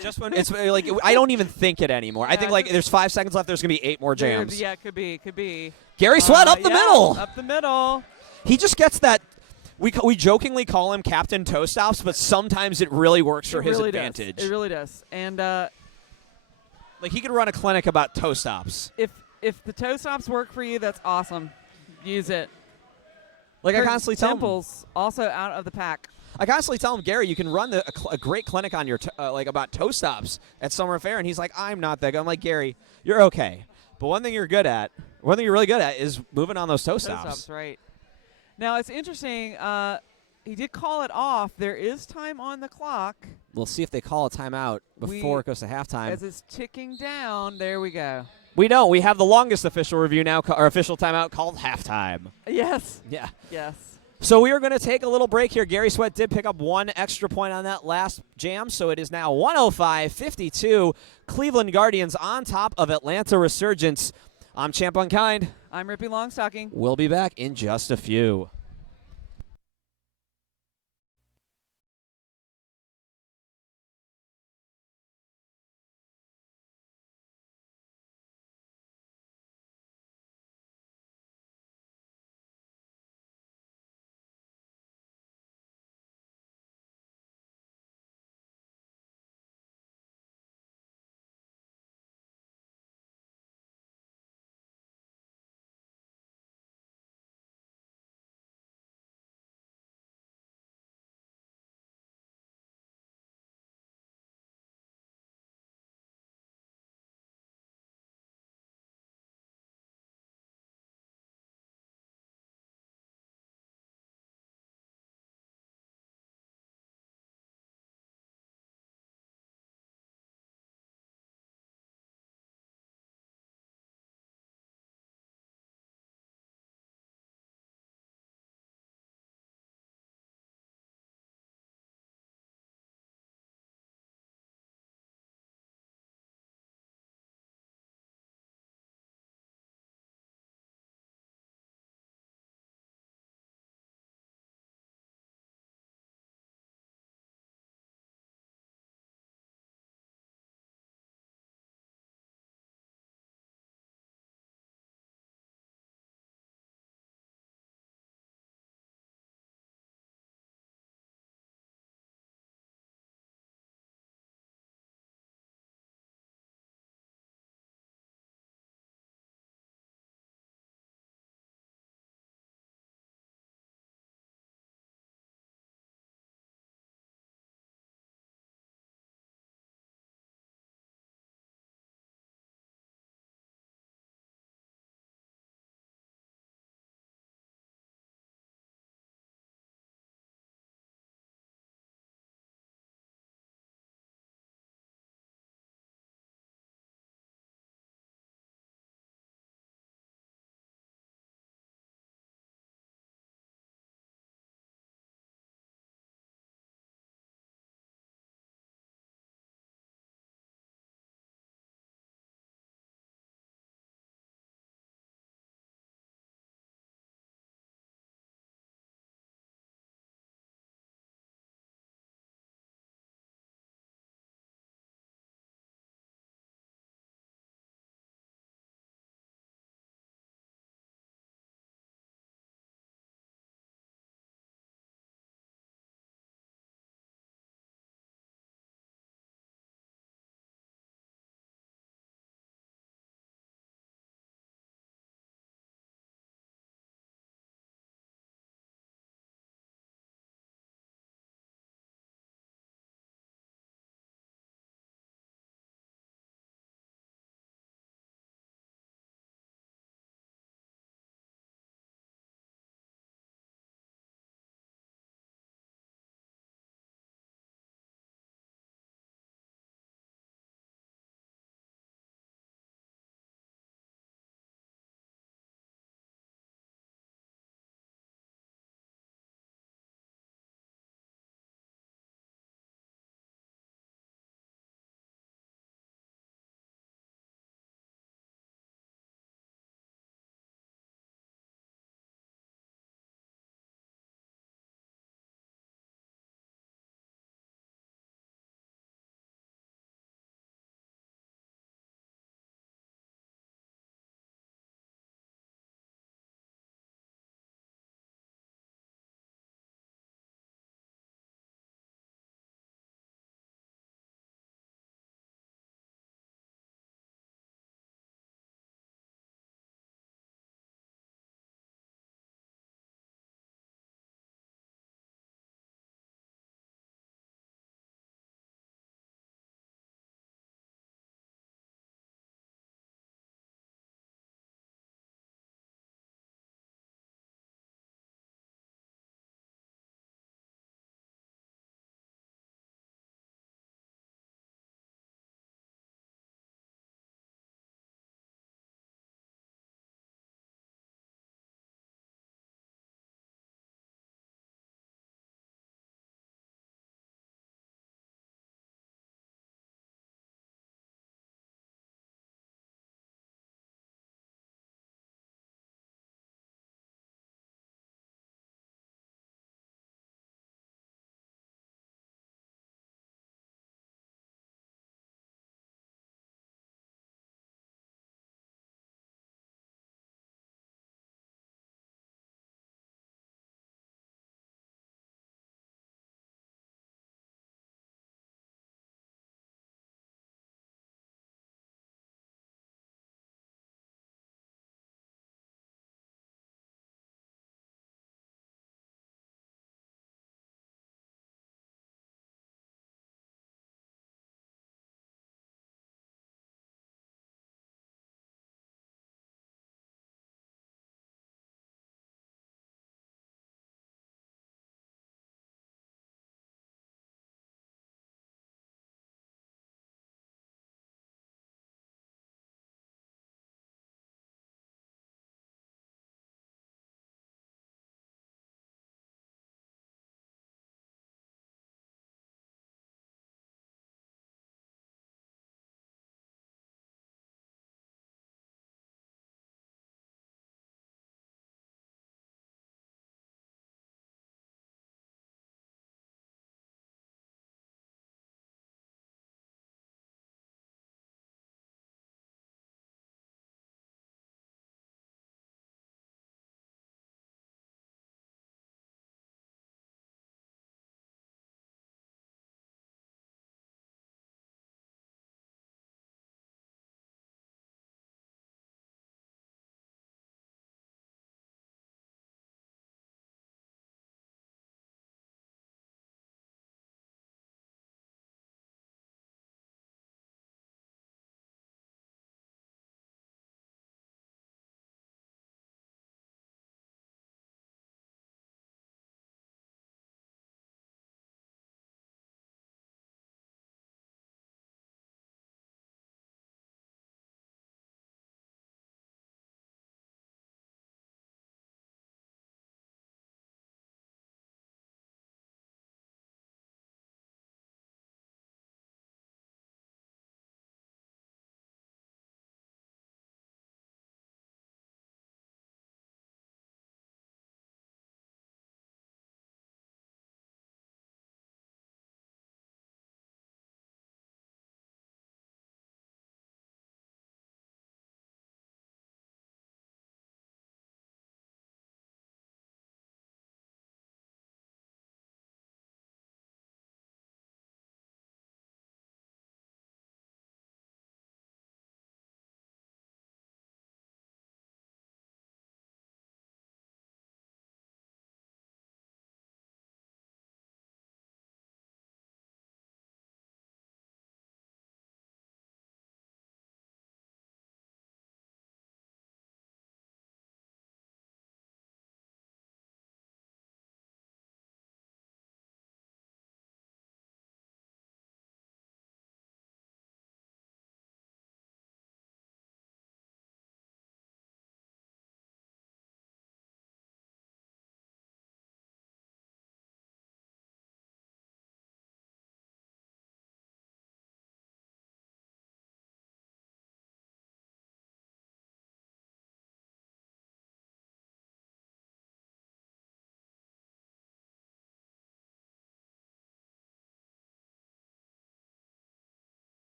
Just when it's like I don't even think it anymore. Yeah, I think like there's 5 seconds left. There's gonna be 8 more jams. Yeah, could be. Gary Sweat up the middle. Up the middle. He just gets that. We jokingly call him Captain Toe Stops, but sometimes it really works for his advantage. It really does. And like he could run a clinic about toe stops. If the toe stops work for you, that's awesome. Use it. Like I constantly tell him. Temples also out of the pack. I constantly tell him, Gary, you can run a great clinic on your like about toe stops at Summer Fair, and he's like, I'm not that good. I'm like, Gary, you're okay, but one thing you're really good at is moving on those toe stops. Toe stops, right? Now it's interesting. He did call it off. There is time on the clock. We'll see if they call a timeout before it goes to halftime. As it's ticking down, there we go. We don't. We have the longest official review now, or official timeout called halftime. Yes. Yeah. Yes. So we are going to take a little break here. Gary Sweat did pick up 1 extra point on that last jam, so it is now 105-52. Cleveland Guardians on top of Atlanta Resurgence. I'm Champ Unkind. I'm Rippy Longstocking. We'll be back in just a few.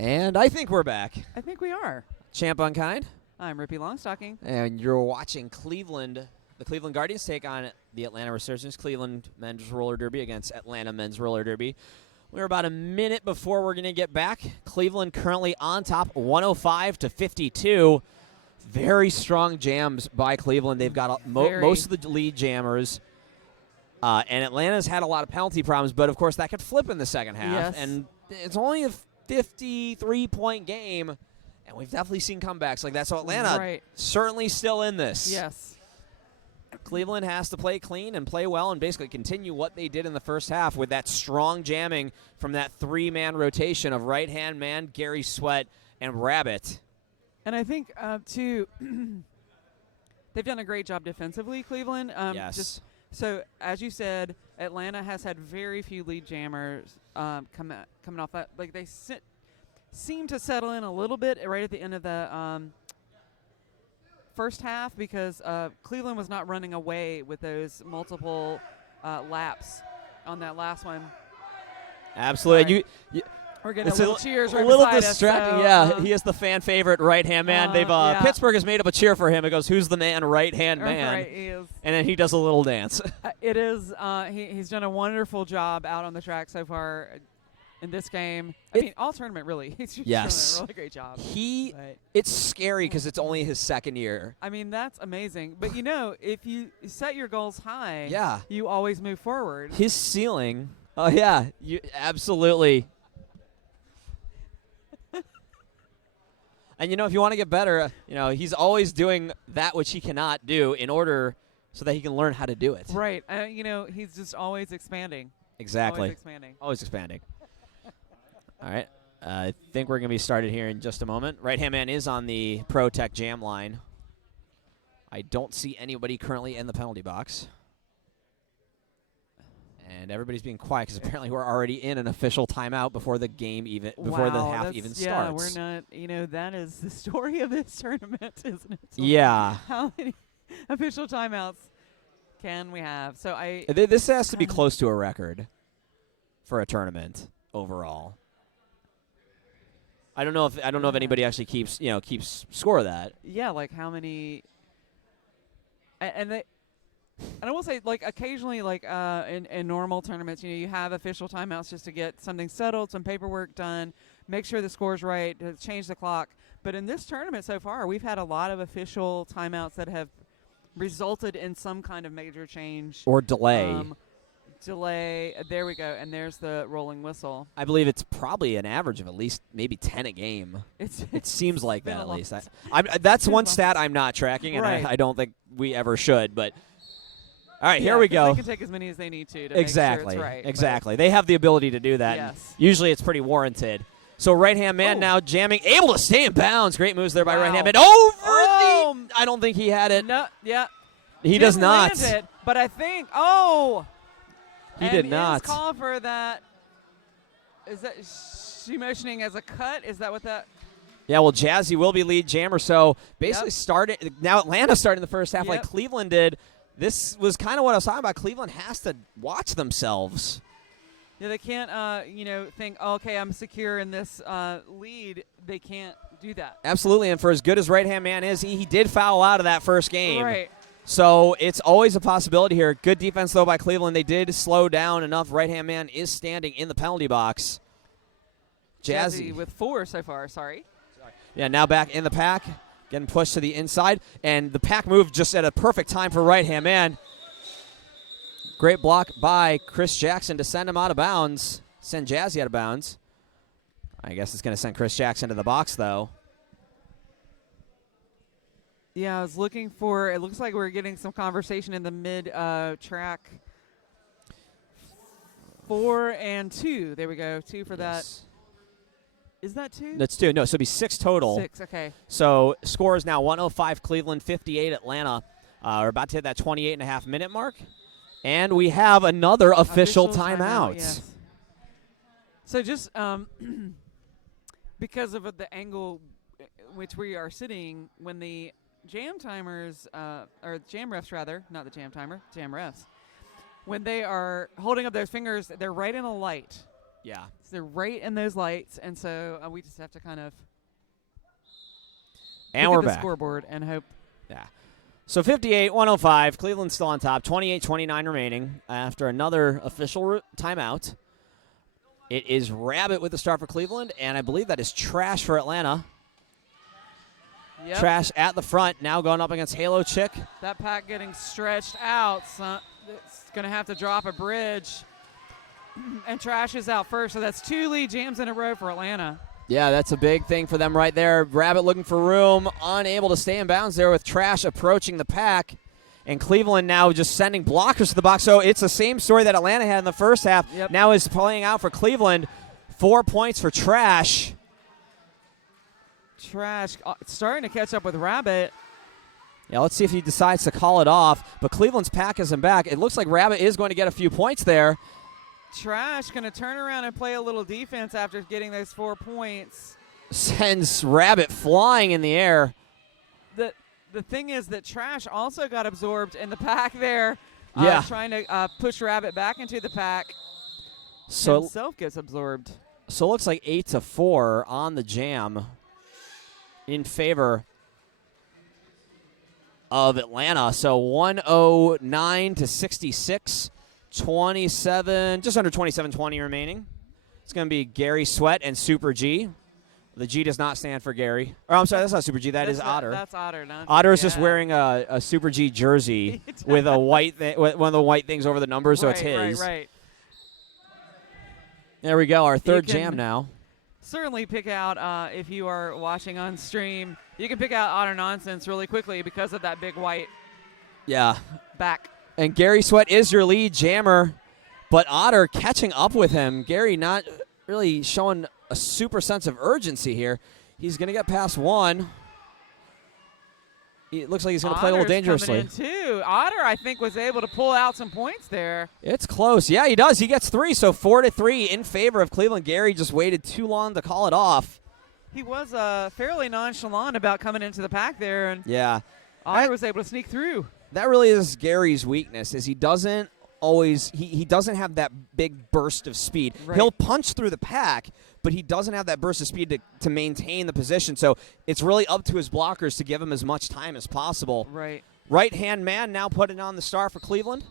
And I think we're back. I think we are. Champ Unkind. I'm Rippy Longstocking. And you're watching Cleveland, the Cleveland Guardians take on the Atlanta Resurgence, Cleveland men's roller derby against Atlanta men's roller derby. We're about a minute before we're going to get back. Cleveland currently on top, 105-52. Very strong jams by Cleveland. They've got most of the lead jammers. And Atlanta's had a lot of penalty problems, but, of course, that could flip in the second half. Yes. And it's only a 53-point game, and we've definitely seen comebacks like that. So Atlanta certainly still in this. Yes. Cleveland has to play clean and play well and basically continue what they did in the first half with that strong jamming from that three-man rotation of right-hand man, Gary Sweat, and Rabbit. And I think, too, they've done a great job defensively, Cleveland. Yes. So, as you said, Atlanta has had very few lead jammers coming off that. Like, they seem to settle in a little bit right at the end of the first half because Cleveland was not running away with those multiple laps on that last one. Absolutely. We're getting a little cheers right a little beside distracting. us, so, He is the fan favorite right-hand man. Pittsburgh has made up a cheer for him. It goes, "Who's the man, right-hand man?" Right, he is. And then he does a little dance. It is. He's done a wonderful job out on the track so far in this game. I mean, all tournament, really. He's just done a really great job. It's scary because it's only his second year. I mean, that's amazing. But, if you set your goals high, you always move forward. His ceiling, you absolutely. And, if you want to get better, he's always doing that which he cannot do in order so that he can learn how to do it. Right. He's just always expanding. Exactly. Always expanding. Always expanding. All right. I think we're going to be started here in just a moment. Right-hand man is on the Pro Tech Jam line. I don't see anybody currently in the penalty box. And everybody's being quiet because apparently we're already in an official timeout before the game before the half even starts. Yeah, we're not, that is the story of this tournament, isn't it? So how many official timeouts can we have? So this has to be close to a record for a tournament overall. I don't know if anybody actually keeps score of that. Yeah, like how many And I will say, like, occasionally, like, in normal tournaments, you have official timeouts just to get something settled, some paperwork done, make sure the score's right, to change the clock. But in this tournament so far, we've had a lot of official timeouts that have resulted in some kind of major change. Or delay. There we go. And there's the rolling whistle. I believe it's probably an average of at least maybe 10 a game. It seems like that, at least. That's one stat I'm not tracking, and I don't think we ever should, but... All right, here we go. They can take as many as they need to make sure it's right. Exactly. They have the ability to do that. Yes. Usually it's pretty warranted. So right-hand man now jamming, able to stay in bounds. Great moves there by right-hand man. I don't think he had it. No, yeah. He does not. Land it, but I think, he did not. Call for that. Is that she motioning as a cut? Is that what that? Yeah, well, Jazzy will be lead jammer. So basically now Atlanta started in the first half like Cleveland did. This was kind of what I was talking about. Cleveland has to watch themselves. Yeah, they can't, think, okay, I'm secure in this lead. They can't do that. Absolutely, and for as good as right-hand man is, he did foul out of that first game. Right. So it's always a possibility here. Good defense, though, by Cleveland. They did slow down enough. Right-hand man is standing in the penalty box. Jazzy with 4 so far, sorry. Yeah, now back in the pack. Getting pushed to the inside, and the pack move just at a perfect time for right-hand man. Great block by Chris Jackson to send him out of bounds, send Jazzy out of bounds. I guess it's going to send Chris Jackson to the box, though. Yeah, I was looking for, it looks like we're getting some conversation in the mid-track. 4 and 2. There we go, 2 for that. Is that 2? That's 2. No, so it'll be 6 total. 6, okay. So score is now 105 Cleveland, 58 Atlanta. We're about to hit that 28.5-minute mark. And we have another official timeout. Yes. So just because of the angle which we are sitting, when the jam timers, or jam refs rather, not the jam timer, jam refs, when they are holding up their fingers, they're right in a light. Yeah. So they're right in those lights, and so we just have to kind of And look we're at the back. scoreboard and hope. Yeah. So 58-105. Cleveland still on top. 28-29 remaining after another official timeout. It is Rabbit with the start for Cleveland, and I believe that is Trash for Atlanta. Yep. Trash at the front, now going up against Halo Chick. That pack getting stretched out. So it's going to have to drop a bridge. And Trash is out first, so that's 2 lead jams in a row for Atlanta. Yeah, that's a big thing for them right there. Rabbit looking for room, unable to stay in bounds there with Trash approaching the pack. And Cleveland now just sending blockers to the box. So it's the same story that Atlanta had in the first half. Yep. Now is playing out for Cleveland. 4 points for Trash. Trash starting to catch up with Rabbit. Yeah, let's see if he decides to call it off. But Cleveland's pack is him back. It looks like Rabbit is going to get a few points there. Trash going to turn around and play a little defense after getting those 4 points. Sends Rabbit flying in the air. The thing is that Trash also got absorbed in the pack there. Yeah. Trying to push Rabbit back into the pack. So Himself gets absorbed. it looks like 8-4 on the jam in favor of Atlanta. So 109-66, 27, just under 27-20 remaining. It's going to be Gary Sweat and Super G. The G does not stand for Gary. Oh, I'm sorry, that's not Super G. That's Otter. That's Otter. Otter is just wearing a Super G jersey with a white with one of the white things over the numbers, so it's his. Right. There we go, our third You can jam now. certainly pick out, if you are watching on stream, you can pick out Otter Nonsense really quickly because of that big white Yeah. back. And Gary Sweat is your lead jammer, but Otter catching up with him. Gary not really showing a super sense of urgency here. He's going to get past one. It looks like he's going to play a little dangerously. Coming in too. Otter, I think, was able to pull out some points there. It's close. Yeah, he does. He gets 3, so 4-3 in favor of Cleveland. Gary just waited too long to call it off. He was fairly nonchalant about coming into the pack there, and Yeah. Otter was able to sneak through. That really is Gary's weakness, is he doesn't always he doesn't have that big burst of speed. Right. He'll punch through the pack, but he doesn't have that burst of speed to maintain the position. So it's really up to his blockers to give him as much time as possible. Right. Right-hand man now putting on the star for Cleveland,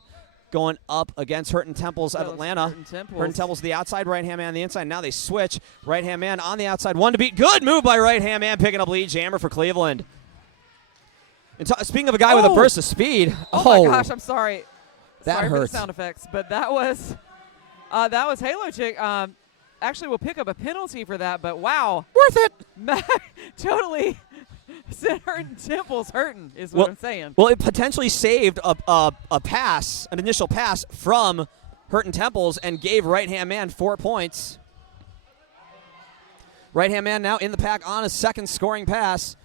going up against Hurton Temples of Atlanta. Hurton Temples to the outside, right-hand man on the inside. Now they switch. Right-hand man on the outside. One to beat. Good move by right-hand man, picking up lead jammer for Cleveland. And speaking of a guy with a burst of speed. Oh my gosh, I'm sorry. That sorry hurts. for the sound effects, but that was Halo Chick. Actually, we'll pick up a penalty for that, but wow. Worth it. Totally sent Hurton Temples hurting is what I'm saying. Well, it potentially saved a pass, an initial pass from Hurton Temples and gave right-hand man 4 points. Right-hand man now in the pack on a second scoring pass.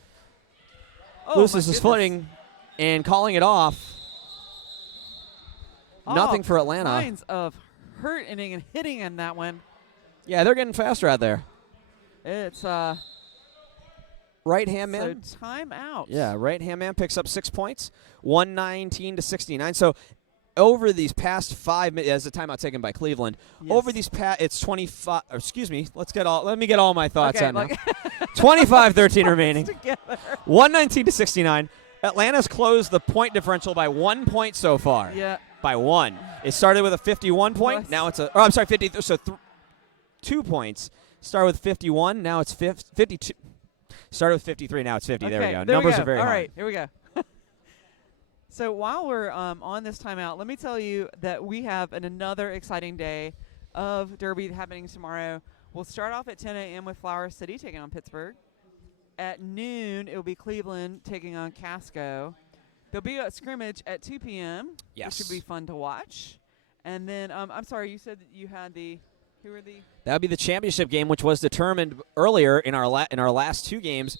Loses his footing and calling it off. Nothing for Atlanta. Kinds of hurting and hitting in that one. Yeah, they're getting faster out there. It's right-hand man. So timeout. Yeah, right-hand man picks up 6 points, 119-69. So over these past 5 minutes, as a timeout taken by Cleveland, over these it's 25. Excuse me. Let me get all my thoughts out now. 25-13 remaining. 119-69. Atlanta's closed the point differential by 1 point so far. Yeah. By 1. It started with a 51 point. Now it's 50. So 2 points. Started with 51. Now it's 52. Started with 53. Now it's 50. Okay, there we go. there Numbers we go. are very high. All right, here we go. So while we're on this timeout, let me tell you that we have another exciting day of Derby happening tomorrow. We'll start off at 10 a.m. with Flower City taking on Pittsburgh. At noon, it will be Cleveland taking on Casco. There'll be a scrimmage at 2 p.m., Yes. which should be fun to watch. And then, I'm sorry, you said that you had who are the? That would be the championship game, which was determined earlier in our last 2 games.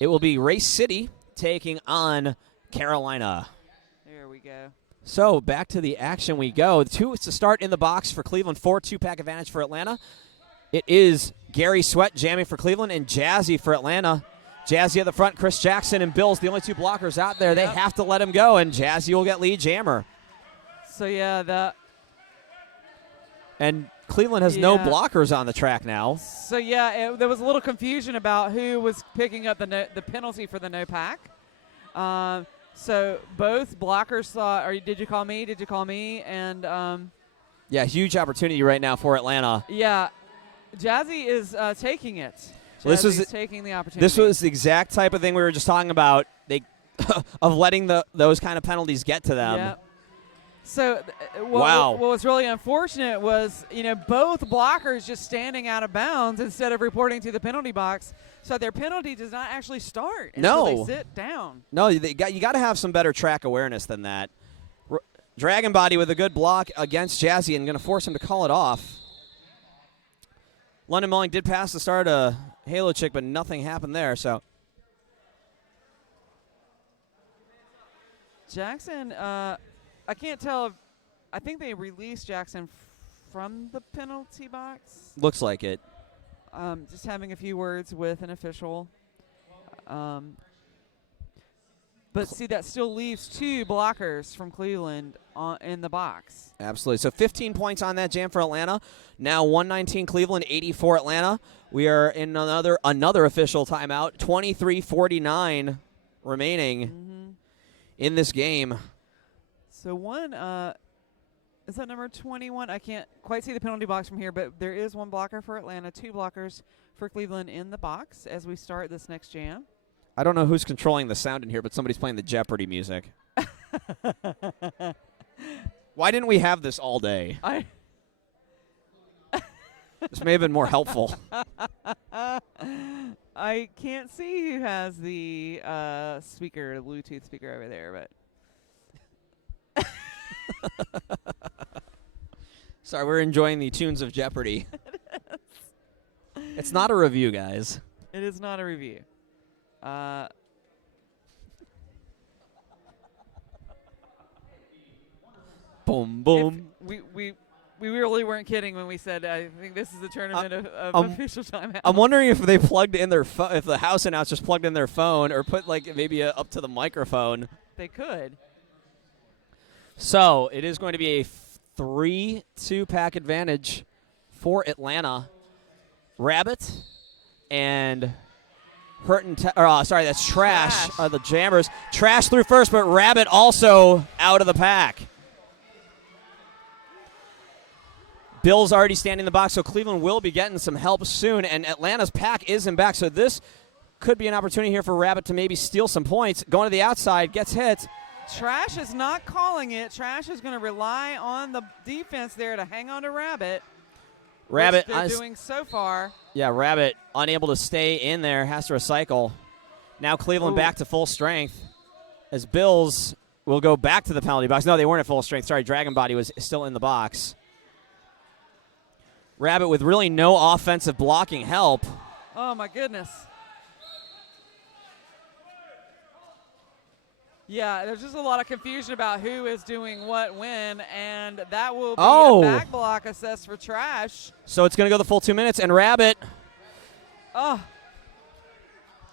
It will be Race City taking on Carolina. There we go. So back to the action we go. 2 to start in the box for Cleveland. 4 2-pack advantage for Atlanta. It is Gary Sweat jamming for Cleveland and Jazzy for Atlanta. Jazzy at the front, Chris Jackson and Bills, the only 2 blockers out there. They have to let him go, and Jazzy will get lead jammer. So, yeah, And Cleveland has no blockers on the track now. So, there was a little confusion about who was picking up the penalty for the no pack. So both blockers thought, did you call me? Did you call me? And huge opportunity right now for Atlanta. Yeah, Jazzy is taking it. So this was taking the opportunity. This was the exact type of thing we were just talking about. They of letting those kind of penalties get to them. Yep. So wow. What was really unfortunate was, both blockers just standing out of bounds instead of reporting to the penalty box. So their penalty does not actually start until they sit down. No, you got to have some better track awareness than that. Dragon Body with a good block against Jazzy and going to force him to call it off. London Mulling did pass the start of Halo Chick, but nothing happened there. So Jackson, I can't tell. I think they released Jackson from the penalty box. Looks like it. Just having a few words with an official. But see, that still leaves 2 blockers from Cleveland in the box. Absolutely. So 15 points on that jam for Atlanta. Now 119 Cleveland, 84 Atlanta. We are in another official timeout. 23:49 remaining in this game. So is that number 21? I can't quite see the penalty box from here, but there is 1 blocker for Atlanta, 2 blockers for Cleveland in the box as we start this next jam. I don't know who's controlling the sound in here, but somebody's playing the Jeopardy music. Why didn't we have this all day? This may have been more helpful. I can't see who has the speaker, the Bluetooth speaker over there, but sorry, we're enjoying the tunes of Jeopardy. It's not a review, guys. It is not a review. Boom, boom. We really weren't kidding when we said I think this is a tournament of official timeout. I'm wondering if they plugged in their if the house announcers plugged in their phone or put maybe up to the microphone. They could. So it is going to be a 3-2 pack advantage for Atlanta. Rabbit and that's Trash. The Jammers. Trash through first, but Rabbit also out of the pack. Bill's already standing in the box, so Cleveland will be getting some help soon, and Atlanta's pack is in back, so this could be an opportunity here for Rabbit to maybe steal some points. Going to the outside, gets hit. Trash is not calling it. Trash is going to rely on the defense there to hang on to Rabbit. Rabbit, which they're doing so far. Yeah, Rabbit unable to stay in there, has to recycle. Now Cleveland back to full strength as Bills will go back to the penalty box. No, they weren't at full strength. Sorry, Dragon Body was still in the box. Rabbit with really no offensive blocking help. Oh, my goodness. Yeah, there's just a lot of confusion about who is doing what when, and that will be a back block assessed for Trash. So it's going to go the full 2 minutes, and Rabbit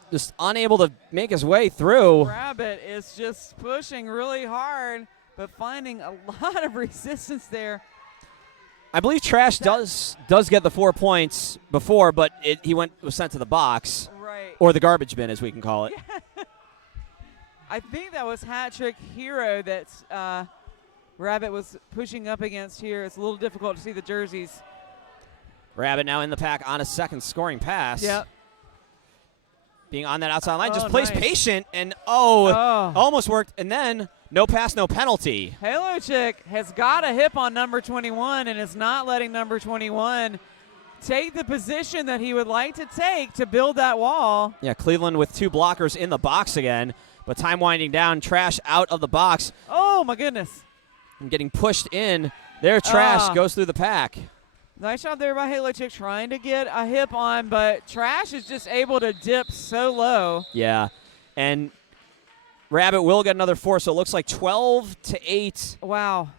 just unable to make his way through. Rabbit is just pushing really hard, but finding a lot of resistance there. I believe Trash does get the 4 points before, but he was sent to the box. Right. Or the garbage bin, as we can call it. I think that was Hat Trick Hero that Rabbit was pushing up against here. It's a little difficult to see the jerseys. Rabbit now in the pack on a second scoring pass. Yep. Being on that outside line, just plays patient, and almost worked, and then no pass, no penalty. Halo Chick has got a hip on number 21 and is not letting number 21 take the position that he would like to take to build that wall. Yeah, Cleveland with 2 blockers in the box again, but time winding down. Trash out of the box. Oh, my goodness. And getting pushed in. There, Trash goes through the pack. Nice job there by Halo Chick trying to get a hip on, but Trash is just able to dip so low. Yeah, and Rabbit will get another 4, so it looks like 12-8. Wow.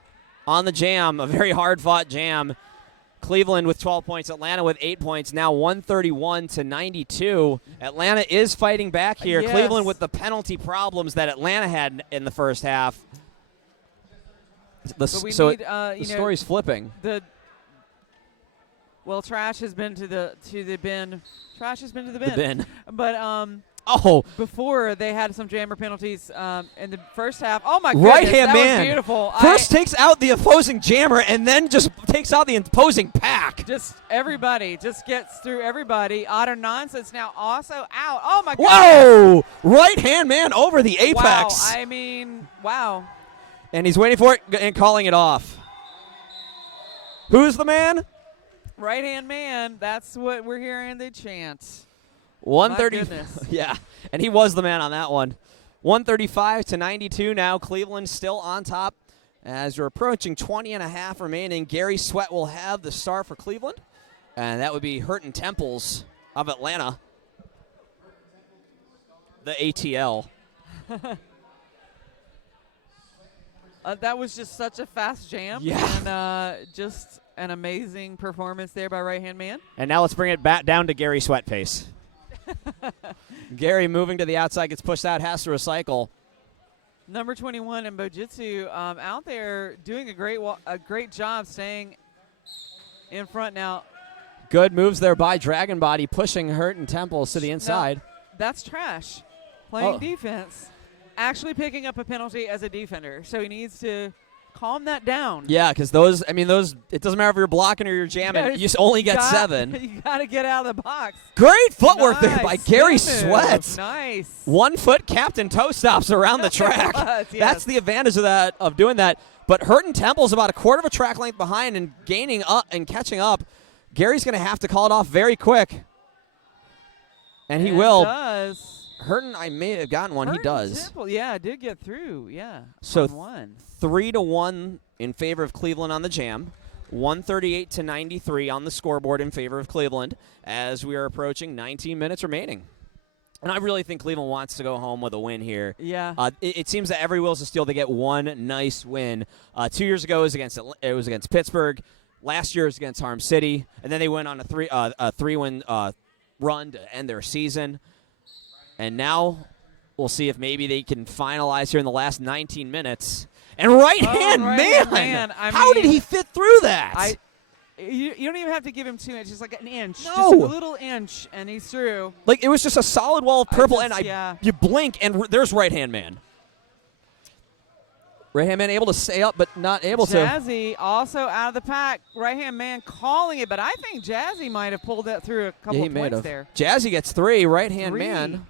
On the jam, a very hard-fought jam. Cleveland with 12 points, Atlanta with 8 points, now 131-92. Atlanta is fighting back here. Yes. Cleveland with the penalty problems that Atlanta had in the first half. The story's flipping. Well, trash has been to the bin. Trash has been to the bin. The bin. But Oh, before they had some jammer penalties in the first half. Oh my goodness, right hand that man. was beautiful. First takes out the opposing jammer and then just takes out the opposing pack. Just everybody just gets through everybody. Otter Nonsense now also out. Oh my goodness. Whoa! Right hand man over the apex. Wow. I mean, wow. And he's waiting for it and calling it off. Who's the man? Right hand man. That's what we're hearing the chant. 130. My goodness. Yeah, and he was the man on that one. 135-92 now. Cleveland still on top as you're approaching 20 and a half remaining. Gary Sweat will have the start for Cleveland, and that would be Hurton Temples of Atlanta, the ATL. That was just such a fast jam. Yeah. And just an amazing performance there by right hand man. And now let's bring it back down to Gary Sweat pace. Gary moving to the outside, gets pushed out, has to recycle. Number 21 in Bojitsu out there doing a great job staying in front now. Good moves there by Dragon Body, pushing Hurton Temples to the inside. No, that's trash. Playing Oh. defense, actually picking up a penalty as a defender. So he needs to calm that down. Yeah, because those, it doesn't matter if you're blocking or you're jamming. You just only get 7. You got to get out of the box. Great footwork there by Nice. Gary Good move. Sweat. Nice. 1 foot captain toe stops around the track. Yes. That's the advantage of doing that. But Hurton Temple's about a quarter of a track length behind and gaining up and catching up. Gary's going to have to call it off very quick. And he will. Does. Hurton, I may have gotten one. He does. Temple, yeah, did get through. Yeah. So on one. 3-1 in favor of Cleveland on the jam. 138-93 on the scoreboard in favor of Cleveland as we are approaching 19 minutes remaining. And I really think Cleveland wants to go home with a win here. Yeah. It seems that every Will's a steal. They get one nice win. 2 years ago it was against Pittsburgh. Last year it was against Harm City, and then they went on a 3-win run to end their season. And now we'll see if maybe they can finalize here in the last 19 minutes. And right-hand man. How did he fit through that? You don't even have to give him 2 inches, like an inch. No. Just a little inch, and he's through. Like, it was just a solid wall of purple, yeah. you blink, and there's right-hand man. Right-hand man able to stay up, but not able to. Jazzy also out of the pack. Right-hand man calling it, but I think Jazzy might have pulled that through a couple of points there. Jazzy gets 3. Right-hand man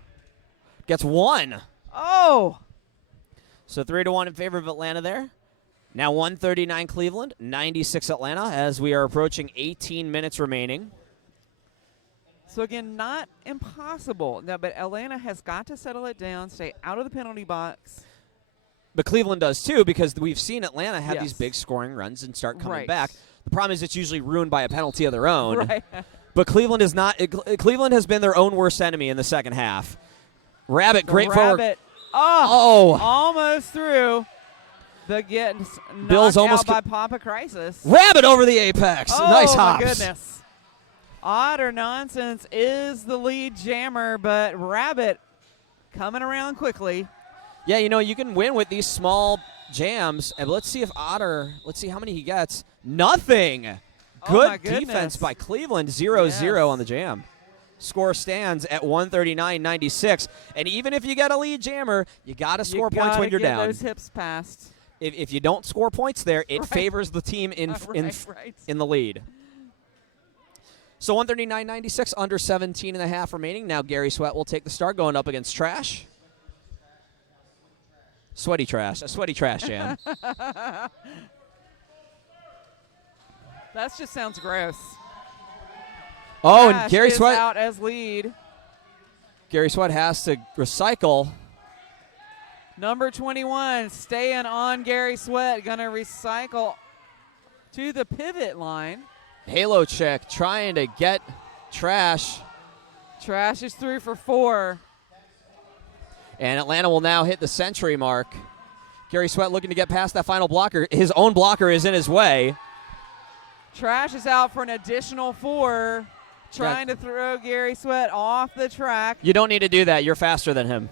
gets 1. Oh. So 3-1 in favor of Atlanta there. Now 139 Cleveland, 96 Atlanta as we are approaching 18 minutes remaining. So, again, not impossible. No, but Atlanta has got to settle it down, stay out of the penalty box. But Cleveland does too, because we've seen Atlanta have Yes. these big scoring runs and start coming Right. back. The problem is it's usually ruined by a penalty of their own. Right. But Cleveland is not. Cleveland has been their own worst enemy in the second half. Rabbit, great forward. Rabbit. Oh. Almost through. But getting Bill's knocked almost out by Papa Crisis. Rabbit over the apex. Oh, Nice hops. my goodness. Otter Nonsense is the lead jammer, but Rabbit coming around quickly. Yeah, you can win with these small jams. And let's see if Otter, let's see how many he gets. Nothing. Oh, my Good defense goodness. by Cleveland, 0-0 Yes. on the jam. Score stands at 139-96. And even if you get a lead jammer, you got to score points when you're get down. those hips passed. If you don't score points there, it Right. favors the team in Right. in the lead. So 139-96, under 17 and a half remaining. Now Gary Sweat will take the start going up against Trash. Sweaty Trash. A sweaty Trash jam. That just sounds gross. Oh, Trash and Gary is Sweat. out as lead. Gary Sweat has to recycle. Number 21 staying on Gary Sweat. Going to recycle to the pivot line. Halo check trying to get Trash. Trash is through for 4. And Atlanta will now hit the century mark. Gary Sweat looking to get past that final blocker. His own blocker is in his way. Trash is out for an additional 4. Trying to throw Gary Sweat off the track. You don't need to do that. You're faster than him.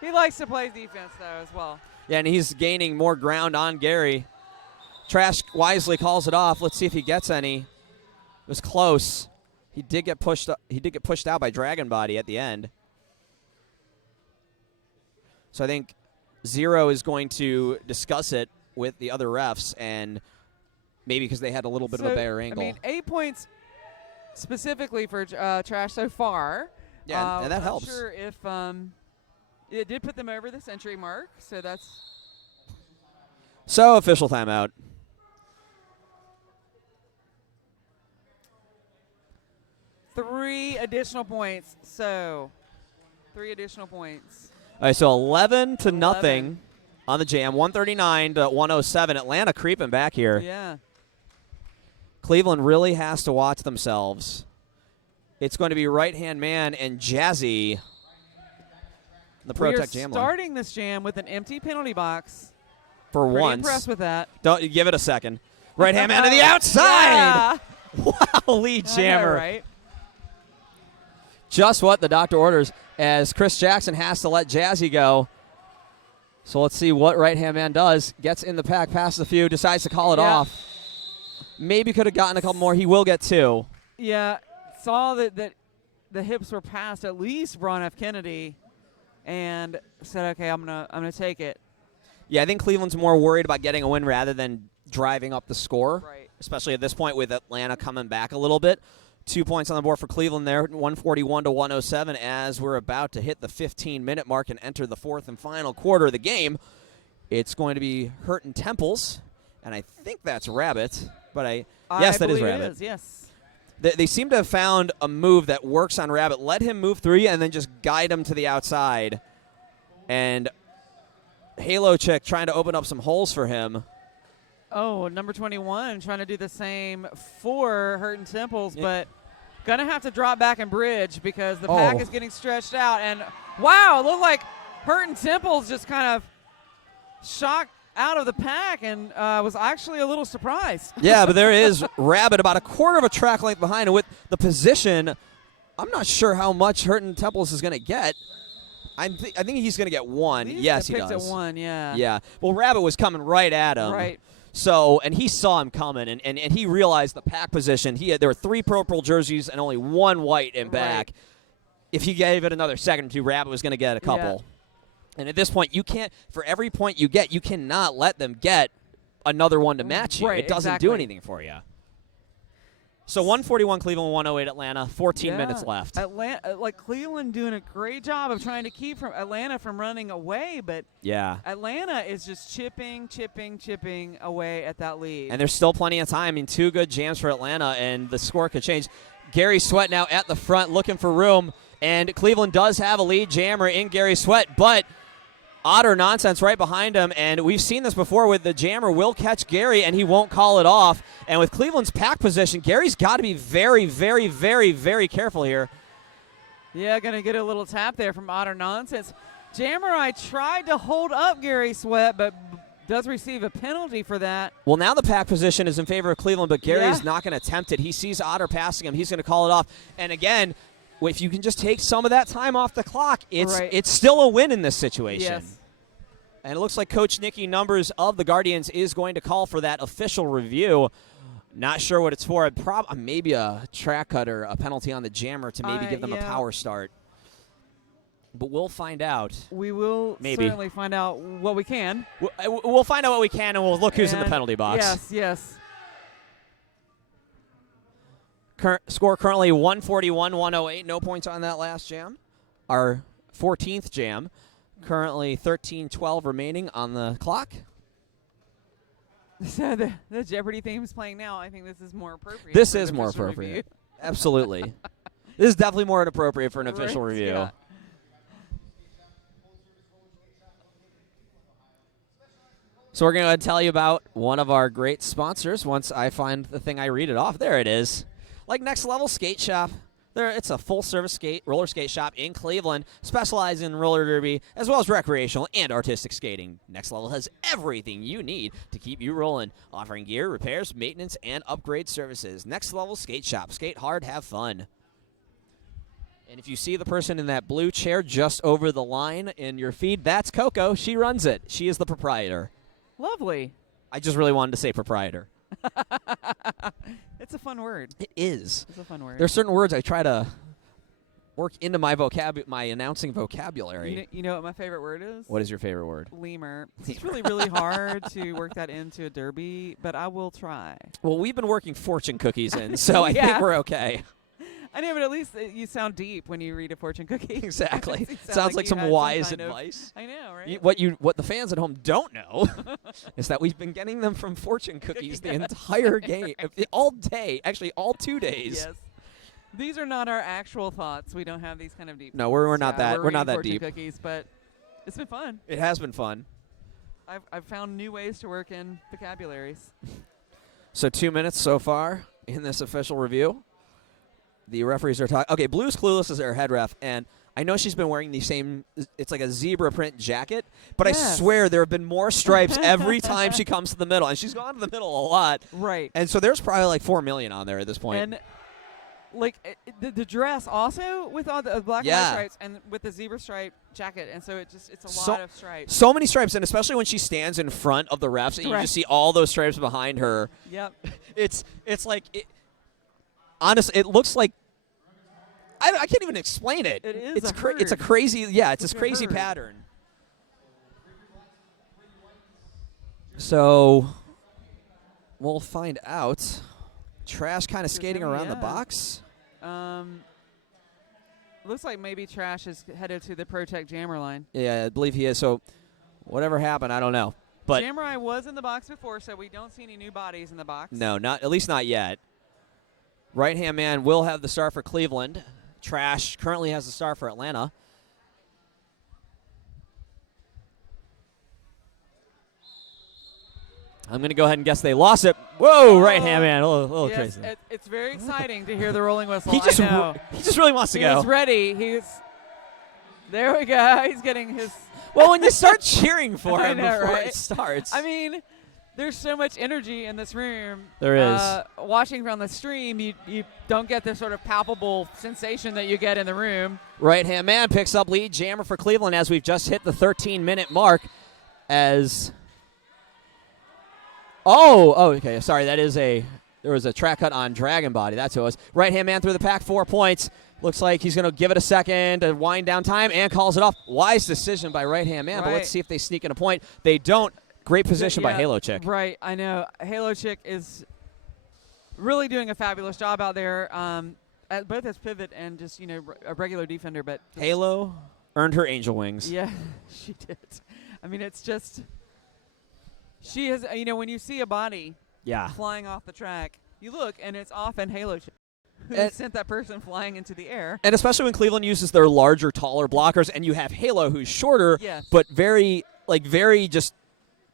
He likes to play defense, though, as well. Yeah, and he's gaining more ground on Gary. Trash wisely calls it off. Let's see if he gets any. was close. He did get pushed out by Dragon Body at the end. So I think Zero is going to discuss it with the other refs, and maybe because they had a little bit of a better angle. I mean, 8 points specifically for Trash so far. Yeah, and that helps. I'm not sure if it did put them over the century mark, so that's... So, official timeout. Three additional points. So, 3 additional points. All right, so 11-0 on the jam. 139-107. Atlanta creeping back here. Yeah. Cleveland really has to watch themselves. It's going to be right-hand man and Jazzy. The Pro Tech Jam line. Starting this jam with an empty penalty box. For Pretty once. impressed with that. Don't give it a second. Right-hand man to the outside. Yeah. Wow, lead jammer. I know, right? Just what the doctor orders, as Chris Jackson has to let Jazzy go. So let's see what right-hand man does. Gets in the pack, passes a few, decides to call it off. Maybe could have gotten a couple more. He will get 2. Yeah, saw that the hips were past at least Ron F. Kennedy, and said, okay, I'm gonna take it. Yeah, I think Cleveland's more worried about getting a win rather than driving up the score, Right. especially at this point with Atlanta coming back a little bit. 2 points on the board for Cleveland there, 141-107, as we're about to hit the 15-minute mark and enter the fourth and final quarter of the game. It's going to be Hurton Temples, and I think that's Rabbit, but yes, that is Rabbit. It is, yes. They seem to have found a move that works on Rabbit. Let him move 3 and then just guide him to the outside. And Halo Chick trying to open up some holes for him. Oh, number 21 trying to do the same for Hurton Temples, but going to have to drop back and bridge because the pack is getting stretched out. And, wow, it looked like Hurton Temples just kind of shocked out of the pack and was actually a little surprised. Yeah, but there is Rabbit about a quarter of a track length behind. And with the position, I'm not sure how much Hurton Temples is going to get. I think he's going to get 1. Yes, he does. Picked at 1, yeah. Yeah. Well, Rabbit was coming right at him. Right. So, and he saw him coming, and he realized the pack position. There were 3 purple jerseys and only 1 white in back. Right. If he gave it another second or 2, Rabbit was going to get a couple. And at this point, you can't, for every point you get, you cannot let them get another one to match you. Right, it doesn't do anything for you. So 141 Cleveland, 108 Atlanta, 14 minutes left. Cleveland doing a great job of trying to keep Atlanta from running away, but Atlanta is just chipping away at that lead. And there's still plenty of time. I mean, 2 good jams for Atlanta, and the score could change. Gary Sweat now at the front looking for room, and Cleveland does have a lead jammer in Gary Sweat, but Otter Nonsense right behind him, and we've seen this before with the jammer will catch Gary and he won't call it off. And with Cleveland's pack position, Gary's got to be very, very, very, very careful here. Yeah, going to get a little tap there from Otter Nonsense. Jammer, I tried to hold up Gary Sweat, but does receive a penalty for that. Well, now the pack position is in favor of Cleveland, but Gary's not going to attempt it. He sees Otter passing him. He's going to call it off. And again, if you can just take some of that time off the clock, it's still a win in this situation. Yes. And it looks like Coach Nikki Numbers of the Guardians is going to call for that official review. Not sure what it's for. Maybe a track cut or a penalty on the jammer to maybe give them a power start. But we'll find out. We will certainly find out what we can. We'll find out what we can, and we'll look who's in the penalty box. Yes. Score currently 141-108. No points on that last jam. Our 14th jam. Currently 13-12 remaining on the clock. So the Jeopardy theme is playing now. I think this is more appropriate. This is more appropriate. Absolutely. This is definitely more appropriate for an official review. Yeah. So we're going to tell you about one of our great sponsors once I find the thing I read it off. There it is. Like Next Level Skate Shop. It's a full-service roller skate shop in Cleveland, specializing in roller derby as well as recreational and artistic skating. Next Level has everything you need to keep you rolling, offering gear, repairs, maintenance, and upgrade services. Next Level Skate Shop. Skate hard, have fun. And if you see the person in that blue chair just over the line in your feed, that's Coco. She runs it. She is the proprietor. Lovely. I just really wanted to say proprietor. It's a fun word. It is. It's a fun word. There's certain words I try to work into my announcing vocabulary. You know what my favorite word is? What is your favorite word? Lemur. It's really, really hard to work that into a derby, but I will try. Well, we've been working fortune cookies in, so I think we're okay. I know, but at least you sound deep when you read a fortune cookie. Exactly. Sounds Sounds like you some had wise kind of- advice. I know, right? What the fans at home don't know is that we've been getting them from fortune cookies the entire game, all day, actually all 2 days. Yes. These are not our actual thoughts. We don't have these kind of deep. No, we're not thoughts. that. We're not that fortune deep. Cookies, but it's been fun. It has been fun. I've found new ways to work in vocabularies. So 2 minutes so far in this official review. The referees are talking. Okay, Blue's Clueless is their head ref, and I know she's been wearing the same, it's like a zebra print jacket, but I swear there have been more stripes every time she comes to the middle, and she's gone to the middle a lot. Right. And so there's probably like 4 million on there at this point. And like the dress also with all the black and white stripes and with the zebra stripe jacket, and so it's a lot of stripes. So many stripes, and especially when she stands in front of the refs, and you just see all those stripes behind her. Yep. It's like, honestly, it looks like, I can't even explain it. It is It's a herd. it's a crazy, it's this like a crazy herd. pattern. So we'll find out. Trash kind of skating around the box. Looks like maybe Trash is headed to the Protect Jammer line. Yeah, I believe he is. So whatever happened, I don't know. But Jammer was in the box before, so we don't see any new bodies in the box. no, at least not yet. Right-hand man will have the star for Cleveland. Trash currently has the star for Atlanta. I'm going to go ahead and guess they lost it. Whoa, right-hand man, a little yes, crazy. It's very exciting to hear the rolling whistle. He just I know. he just really wants to He go. was ready. There we go. He's getting his. Well, when you start cheering for I him know, before right? it starts. I mean, there's so much energy in this room. There is. Watching from the stream, you don't get the sort of palpable sensation that you get in the room. Right-hand man picks up lead jammer for Cleveland as we've just hit the 13-minute mark. Okay. Sorry, there was a track cut on Dragon Body. That's who it was. Right-hand man through the pack, 4 points. Looks like he's going to give it a second to wind down time and calls it off. Wise decision by right-hand man, but let's see if they sneak in a point. They don't. Great position by Halo Chick. Right, I know. Halo Chick is really doing a fabulous job out there, both as pivot and just, a regular defender. But Halo earned her angel wings. Yeah, she did. I mean, it's just, she has, when you see a body flying off the track, you look, and it's often Halo Chick who sent that person flying into the air. And especially when Cleveland uses their larger, taller blockers, and you have Halo who's shorter, but very just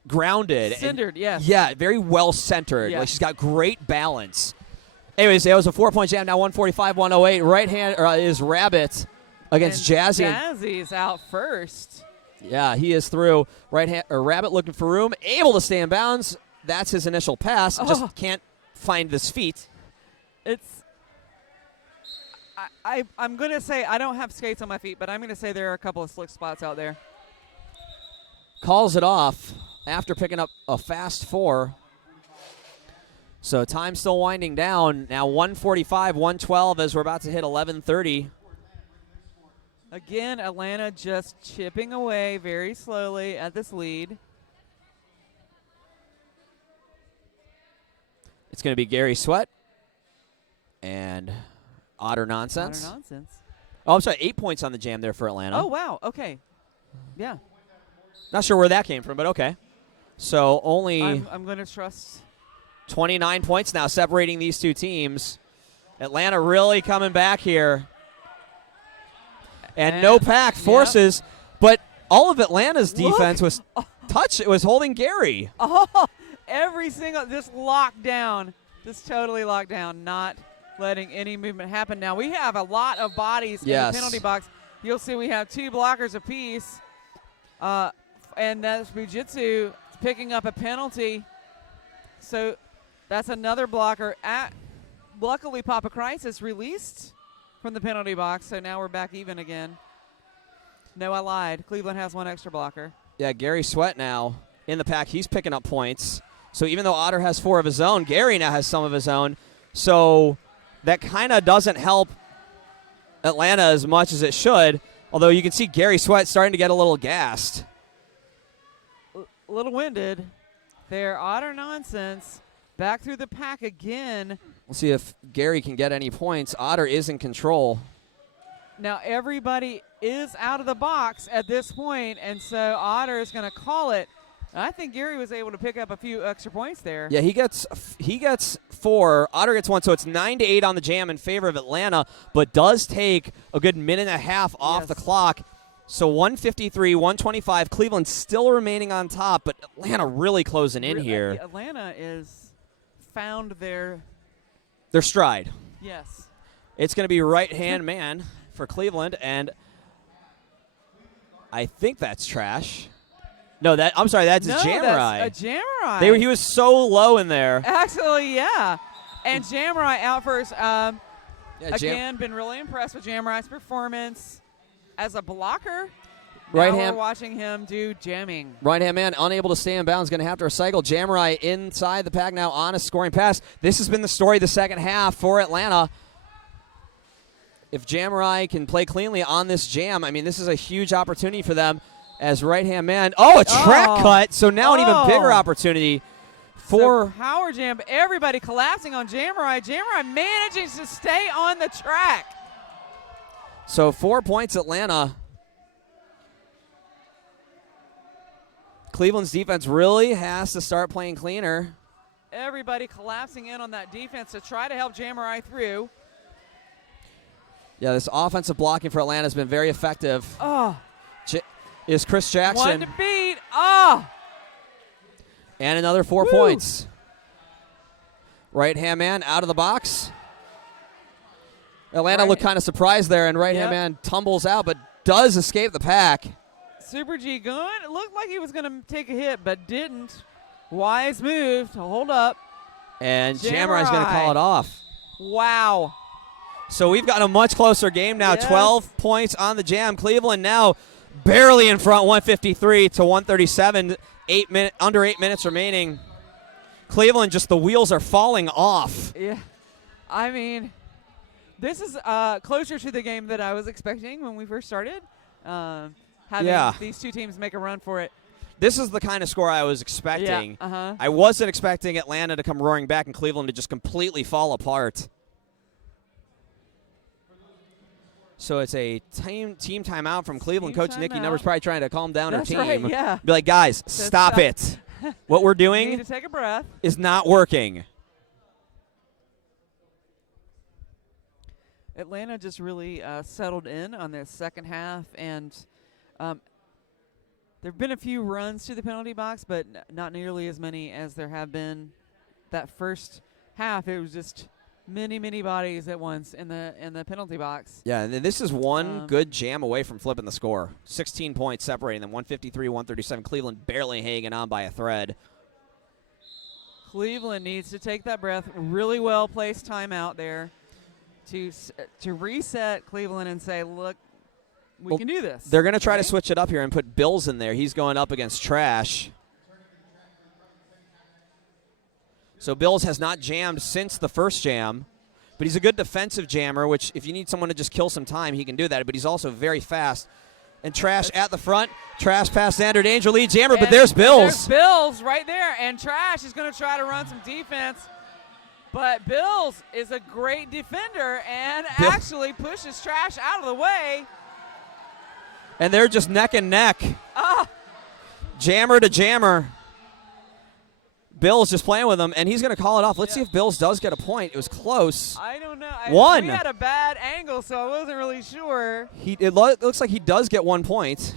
grounded. Centered, yes. Yeah, very well centered. Yes. Like she's got great balance. Anyways, that was a 4-point jam. Now 145-108. Right hand is Rabbit against Jazzy. Jazzy's out first. Yeah, he is through. Rabbit looking for room, able to stay in bounds. That's his initial pass. Just can't find his feet. I'm going to say, I don't have skates on my feet, but I'm going to say there are a couple of slick spots out there. Calls it off after picking up a fast 4. So time still winding down. Now 145-112 as we're about to hit 11:30. Again, Atlanta just chipping away very slowly at this lead. It's going to be Gary Sweat and Otter Nonsense. Otter Nonsense. Oh, I'm sorry, 8 points on the jam there for Atlanta. Oh, wow. Okay. Yeah. Not sure where that came from, but okay. So only I'm going to trust. 29 points now separating these two teams. Atlanta really coming back here. And no pack forces, but all of Atlanta's defense was it was holding Gary. Oh, every single, just locked down, just totally locked down, not letting any movement happen. Now, we have a lot of bodies in the penalty box. You'll see we have 2 blockers apiece, and that's Fujitsu picking up a penalty. So that's another blocker. Luckily, Papa Crisis released from the penalty box, so now we're back even again. No, I lied. Cleveland has 1 extra blocker. Yeah, Gary Sweat now in the pack. He's picking up points. So even though Otter has 4 of his own, Gary now has some of his own. So that kind of doesn't help Atlanta as much as it should, although you can see Gary Sweat starting to get a little gassed. A little winded. They're Otter nonsense. Back through the pack again. We'll see if Gary can get any points. Otter is in control. Now everybody is out of the box at this point, and so Otter is going to call it. I think Gary was able to pick up a few extra points there. Yeah, he gets 4. Otter gets 1, so it's 9-8 on the jam in favor of Atlanta, but does take a good minute and a half off the clock. So 153, 125. Cleveland still remaining on top, but Atlanta really closing in here. Atlanta is found their stride. Yes. It's going to be right-hand man for Cleveland, and I think that's Trash. No, I'm sorry, that's Jamurai. That's a Jamurai. He was so low in there. Actually, yeah. And Jamurai out first. Again, been really impressed with Jamurai's performance as a blocker. Right now hand. We're watching him do jamming. Right-hand man unable to stay in bounds, going to have to recycle. Jamurai inside the pack now on a scoring pass. This has been the story the second half for Atlanta. If Jamurai can play cleanly on this jam, I mean, this is a huge opportunity for them as right-hand man. Oh, a track cut, so now an even bigger opportunity for power jam. Everybody collapsing on Jamurai. Jamurai manages to stay on the track. So 4 points Atlanta. Cleveland's defense really has to start playing cleaner. Everybody collapsing in on that defense to try to help Jamurai through. Yeah, this offensive blocking for Atlanta has been very effective. Oh. Is Chris Jackson. One to beat. Oh. And another 4 points. Right-hand man out of the box. Atlanta looked kind of surprised there, and right-hand man tumbles out, but does escape the pack. Super G going. It looked like he was going to take a hit, but didn't. Wise move to hold up. And Jamurai's going to call it off. Wow. So we've got a much closer game now. 12 points on the jam. Cleveland now barely in front, 153 to 137. Under 8 minutes remaining. Cleveland, just the wheels are falling off. Yeah. I mean, this is closer to the game that I was expecting when we first started. Having these two teams make a run for it. This is the kind of score I was expecting. Yeah, I wasn't expecting Atlanta to come roaring back and Cleveland to just completely fall apart. So it's a team timeout from Cleveland. Coach Nikki Numbers probably trying to calm down her team. Right, yeah. Be like, guys, stop it. What we're doing need to take a breath. Is not working. Atlanta just really settled in on this second half, and there have been a few runs to the penalty box, but not nearly as many as there have been that first half. It was just many bodies at once in the penalty box. Yeah, and this is one good jam away from flipping the score. 16 points separating them, 153-137. Cleveland barely hanging on by a thread. Cleveland needs to take that breath. Really well placed timeout there to reset Cleveland and say, look, we can do this. They're going to try to switch it up here and put Bills in there. He's going up against Trash. So Bills has not jammed since the first jam, but he's a good defensive jammer, which if you need someone to just kill some time, he can do that, but he's also very fast. And Trash at the front. Trash past Xander Danger, lead jammer, but there's Bills. There's Bills right there, and Trash is going to try to run some defense. But Bills is a great defender and actually pushes Trash out of the way. And they're just neck and neck. Jammer to jammer. Bills just playing with him, and he's going to call it off. Let's see if Bills does get a point. It was close. I don't know. One. He had a bad angle, so I wasn't really sure. It looks like he does get 1 point.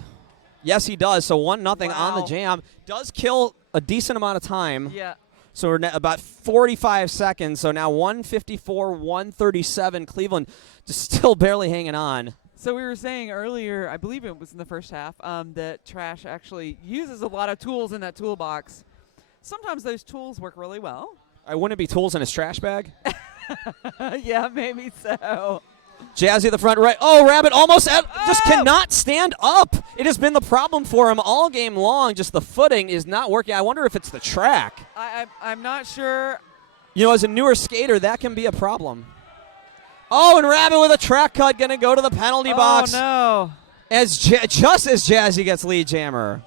Yes, he does. So 1-0 on the jam. Does kill a decent amount of time. Yeah. So we're about 45 seconds. So now 154-137. Cleveland just still barely hanging on. So we were saying earlier, I believe it was in the first half, that Trash actually uses a lot of tools in that toolbox. Sometimes those tools work really well. Wouldn't it be tools in his trash bag? Yeah, maybe so. Jazzy at the front right. Oh, Rabbit almost just cannot stand up. It has been the problem for him all game long. Just the footing is not working. I wonder if it's the track. I'm not sure. You know, as a newer skater, that can be a problem. Oh, and Rabbit with a track cut going to go to the penalty box. Oh, no. Just as Jazzy gets lead jammer.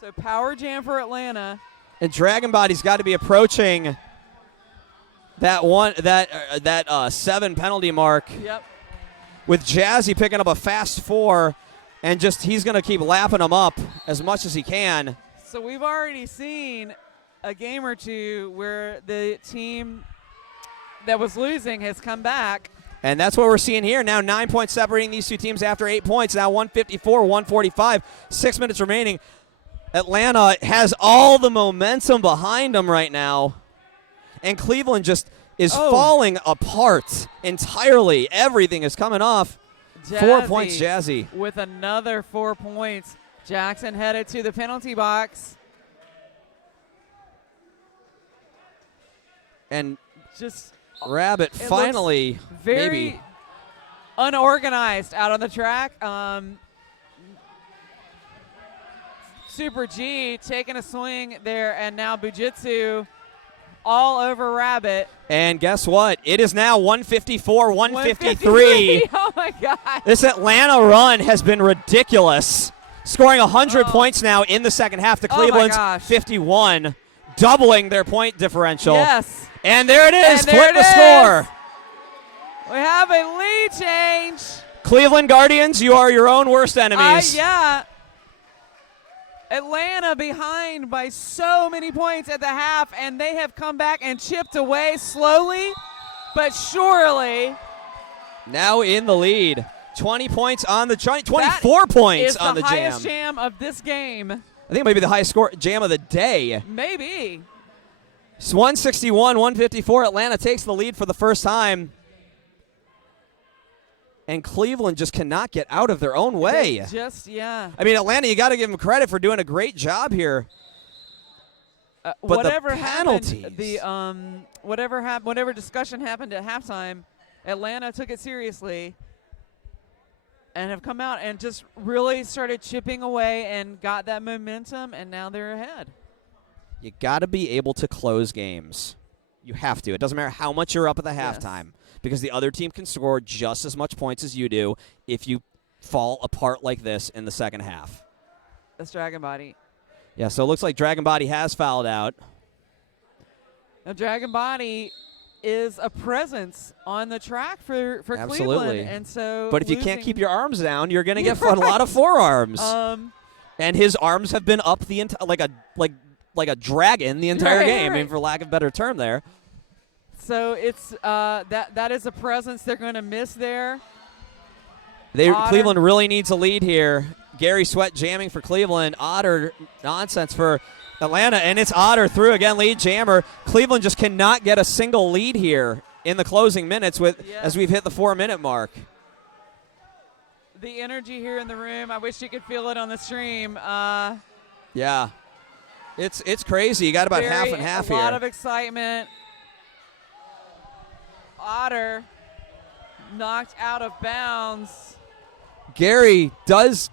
So power jam for Atlanta. And Dragon Body's got to be approaching that 7 penalty mark. Yep. With Jazzy picking up a fast 4, and he's going to keep lapping them up as much as he can. So we've already seen a game or two where the team that was losing has come back. And that's what we're seeing here. Now 9 points separating these two teams after 8 points. Now 154, 145, 6 minutes remaining. Atlanta has all the momentum behind them right now. And Cleveland just is falling apart entirely. Everything is coming off. Jazzy 4 points, Jazzy. With another 4 points. Jackson headed to the penalty box. And just Rabbit finally very maybe unorganized out on the track. Super G taking a swing there, and now Bujitsu all over Rabbit. And guess what? It is now 154, 153. Oh, my God. This Atlanta run has been ridiculous. Scoring 100 points now in the second half. The Cleveland's 51, doubling their point differential. Yes. And there it is. Flip the score. We have a lead change. Cleveland Guardians, you are your own worst enemies. Yeah. Atlanta behind by so many points at the half, and they have come back and chipped away slowly but surely. Now in the lead. 20 points on the 24 points on the jam. That is the highest jam of this game. I think it might be the highest score jam of the day. Maybe. It's 161, 154. Atlanta takes the lead for the first time. And Cleveland just cannot get out of their own way. I mean, Atlanta, you got to give them credit for doing a great job here. But whatever the penalties. Happened, whatever discussion happened at halftime, Atlanta took it seriously and have come out and just really started chipping away and got that momentum, and now they're ahead. You got to be able to close games. You have to. It doesn't matter how much you're up at the halftime. Yes. Because the other team can score just as much points as you do if you fall apart like this in the second half. That's Dragon Body. Yeah, so it looks like Dragon Body has fouled out. Now, Dragon Body is a presence on the track for Absolutely. Cleveland. And so but if you can't keep your arms down, you're going to get a lot of forearms. And his arms have been up the like a dragon the entire game, I mean, for lack of a better term there. So it's that is a presence they're going to miss there. Cleveland really needs a lead here. Gary Sweat jamming for Cleveland. Otter nonsense for Atlanta, and it's Otter through again, lead jammer. Cleveland just cannot get a single lead here in the closing minutes as we've hit the 4-minute mark. The energy here in the room, I wish you could feel it on the stream. Yeah, it's crazy. You got about half and half here. A lot of excitement. Otter knocked out of bounds. Gary does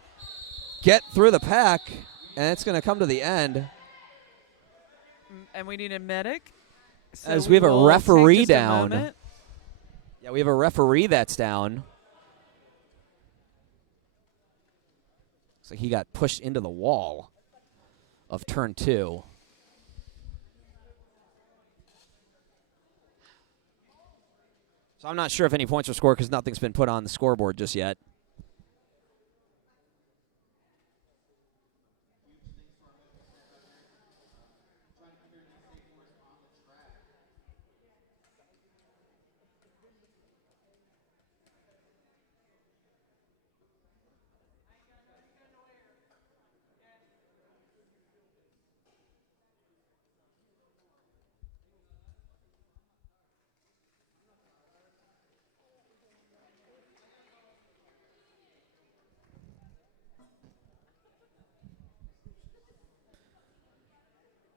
get through the pack, and it's going to come to the end. And we need a medic. So as we have a referee down. Yeah, we have a referee that's down. Looks like he got pushed into the wall of turn 2. So I'm not sure if any points were scored because nothing's been put on the scoreboard just yet.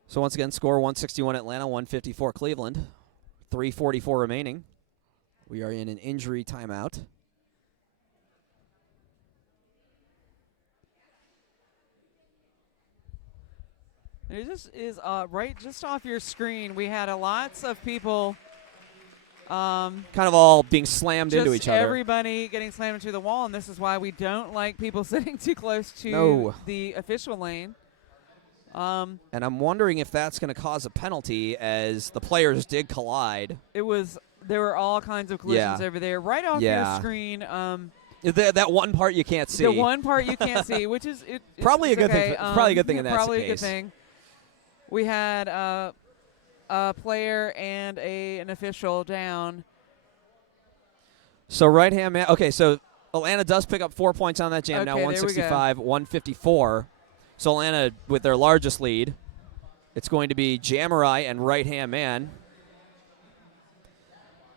So once again, score 161 Atlanta, 154 Cleveland. 3:44 remaining. We are in an injury timeout. And it just is right just off your screen. We had lots of people. Kind of all being slammed into each other. Everybody getting slammed into the wall, and this is why we don't like people sitting too close to the official lane. And I'm wondering if that's going to cause a penalty as the players did collide. There were all kinds of collisions over there, right off your screen. That one part you can't see. The one part you can't see, which is probably a good thing. Probably a good thing in that case. Probably a good thing. We had a player and an official down. So right-hand man. Okay, so Atlanta does pick up 4 points on that jam. Now 165-154. So Atlanta with their largest lead. It's going to be Jamurai and right-hand man.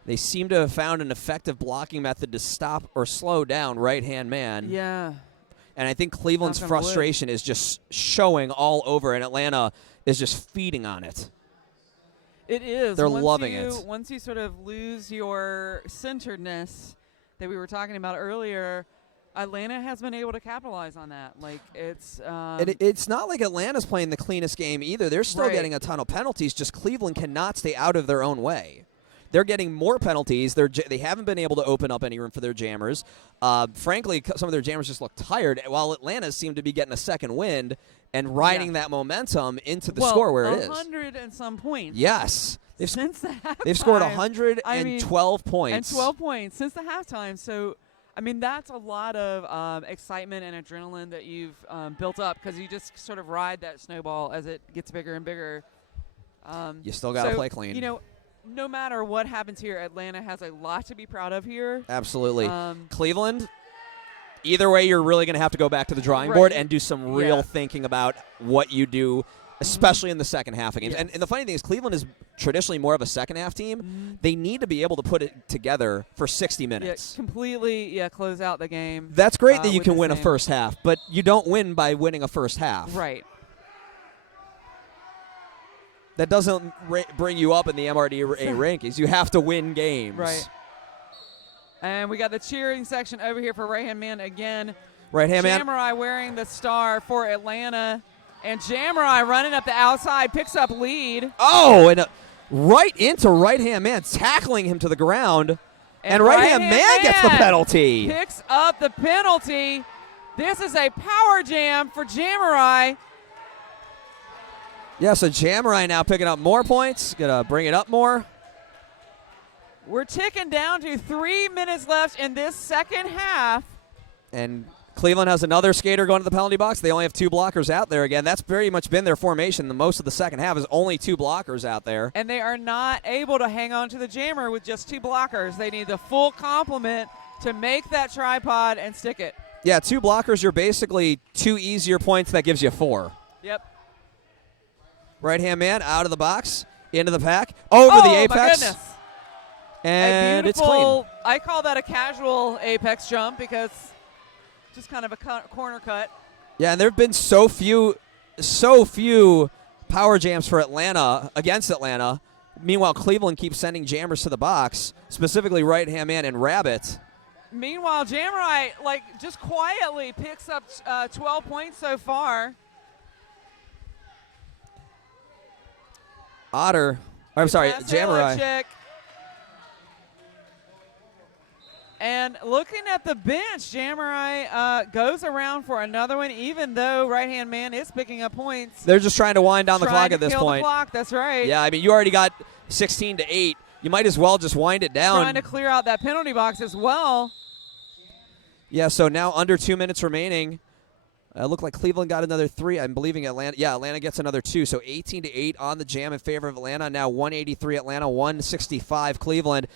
They seem to have found an effective blocking method to stop or slow down right-hand man. Yeah. And I think Cleveland's frustration is just showing all over, and Atlanta is just feeding on it. It is. They're loving it. Once you sort of lose your centeredness that we were talking about earlier, Atlanta has been able to capitalize on that. Like it's not like Atlanta's playing the cleanest game either. They're still getting a ton of penalties. Just Cleveland cannot stay out of their own way. They're getting more penalties. They haven't been able to open up any room for their jammers. Frankly, some of their jammers just look tired, while Atlanta seemed to be getting a second wind and riding that momentum into the score where it is. 100 and some points. Yes. Since the halftime. They've scored 112 points. And 12 points since the halftime. So, I mean, that's a lot of excitement and adrenaline that you've built up because you just sort of ride that snowball as it gets bigger and bigger. You still got to play clean. You know, no matter what happens here, Atlanta has a lot to be proud of here. Absolutely. Cleveland, either way, you're really going to have to go back to the drawing board and do some real thinking about what you do, especially in the second half of games. Yes. And the funny thing is Cleveland is traditionally more of a second-half team. They need to be able to put it together for 60 minutes. Completely, close out the game. That's great that you can win a first half, but you don't win by winning a first half. Right. That doesn't bring you up in the MRDA rankings. You have to win games. Right. And we got the cheering section over here for right-hand man again. Right-hand man. Jamurai wearing the star for Atlanta. And Jamurai running up the outside, picks up lead. Oh, and right into right-hand man, tackling him to the ground. And right-hand man gets the penalty. Picks up the penalty. This is a power jam for Jamurai. Yeah, so Jamurai now picking up more points. Going to bring it up more. We're ticking down to 3 minutes left in this second half. And Cleveland has another skater going to the penalty box. They only have 2 blockers out there again. That's very much been their formation. The most of the second half is only 2 blockers out there. And they are not able to hang on to the jammer with just 2 blockers. They need the full complement to make that tripod and stick it. Yeah, 2 blockers, you're basically 2 easier points. That gives you 4. Yep. Right-hand man out of the box, into the pack, over the apex. My goodness. And it's clean. I call that a casual apex jump because just kind of a corner cut. Yeah, and there have been so few power jams for Atlanta, against Atlanta. Meanwhile, Cleveland keeps sending jammers to the box, specifically right-hand man and Rabbit. Meanwhile, Jamurai, just quietly picks up 12 points so far. Jamurai. And looking at the bench, Jamurai goes around for another one, even though right-hand man is picking up points. They're just trying to wind down the clock at this point. The clock, that's right. Yeah, I mean, you already got 16-8. You might as well just wind it down. Trying to clear out that penalty box as well. Yeah, so now under 2 minutes remaining. Looked like Cleveland got another 3. I'm believing Atlanta. Yeah, Atlanta gets another 2. So 18-8 on the jam in favor of Atlanta. Now 183 Atlanta, 165 Cleveland.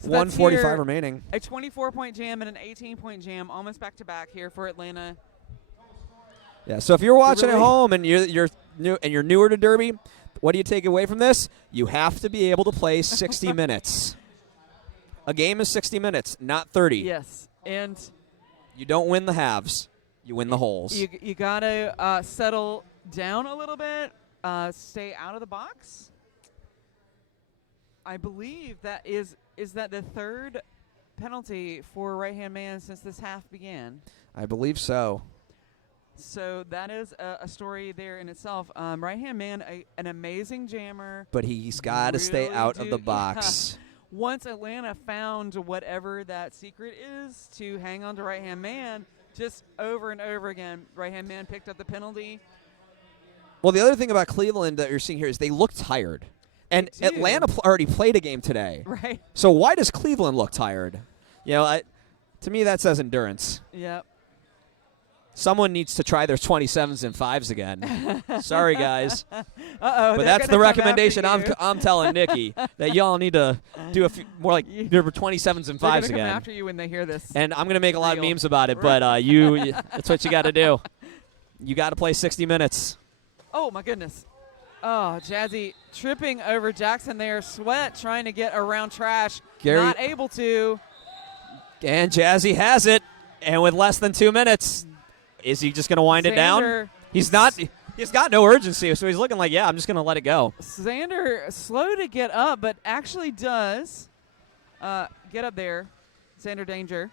So 145 remaining. A 24-point jam and an 18-point jam, almost back-to-back here for Atlanta. Yeah. So if you're watching at home and you're newer to Derby, what do you take away from this? You have to be able to play 60 minutes. A game is 60 minutes, not 30. Yes, and you don't win the halves. You win the holes. You got to settle down a little bit, stay out of the box. I believe that is that the third penalty for right-hand man since this half began. I believe so. So that is a story there in itself. Right-hand man, an amazing jammer. But he's got to stay Really out of the box. Yeah. Once Atlanta found whatever that secret is to hang on to right-hand man, just over and over again, right-hand man picked up the penalty. Well, the other thing about Cleveland that you're seeing here is they look tired. And They do. Atlanta already played a game today. Right. So why does Cleveland look tired? You know, to me that says endurance. Yep. Someone needs to try their 27s and 5s again. Sorry, guys. Uh-oh. But that's the recommendation I'm telling Nikki, that y'all need to do a few more like your 27s and 5s They're gonna again. come after you when they hear this. And I'm going to make a lot of Real. memes about it, Right. but that's what you got to do. You got to play 60 minutes. Oh, my goodness. Oh, Jazzy tripping over Jackson there. Sweat trying to get around trash. Gary- Not able to. And Jazzy has it. And with less than 2 minutes, is he just going to wind it down? Xander- He's not. He's got no urgency, so he's looking like, yeah, I'm just going to let it go. Xander slow to get up, but actually does get up there. Xander Danger.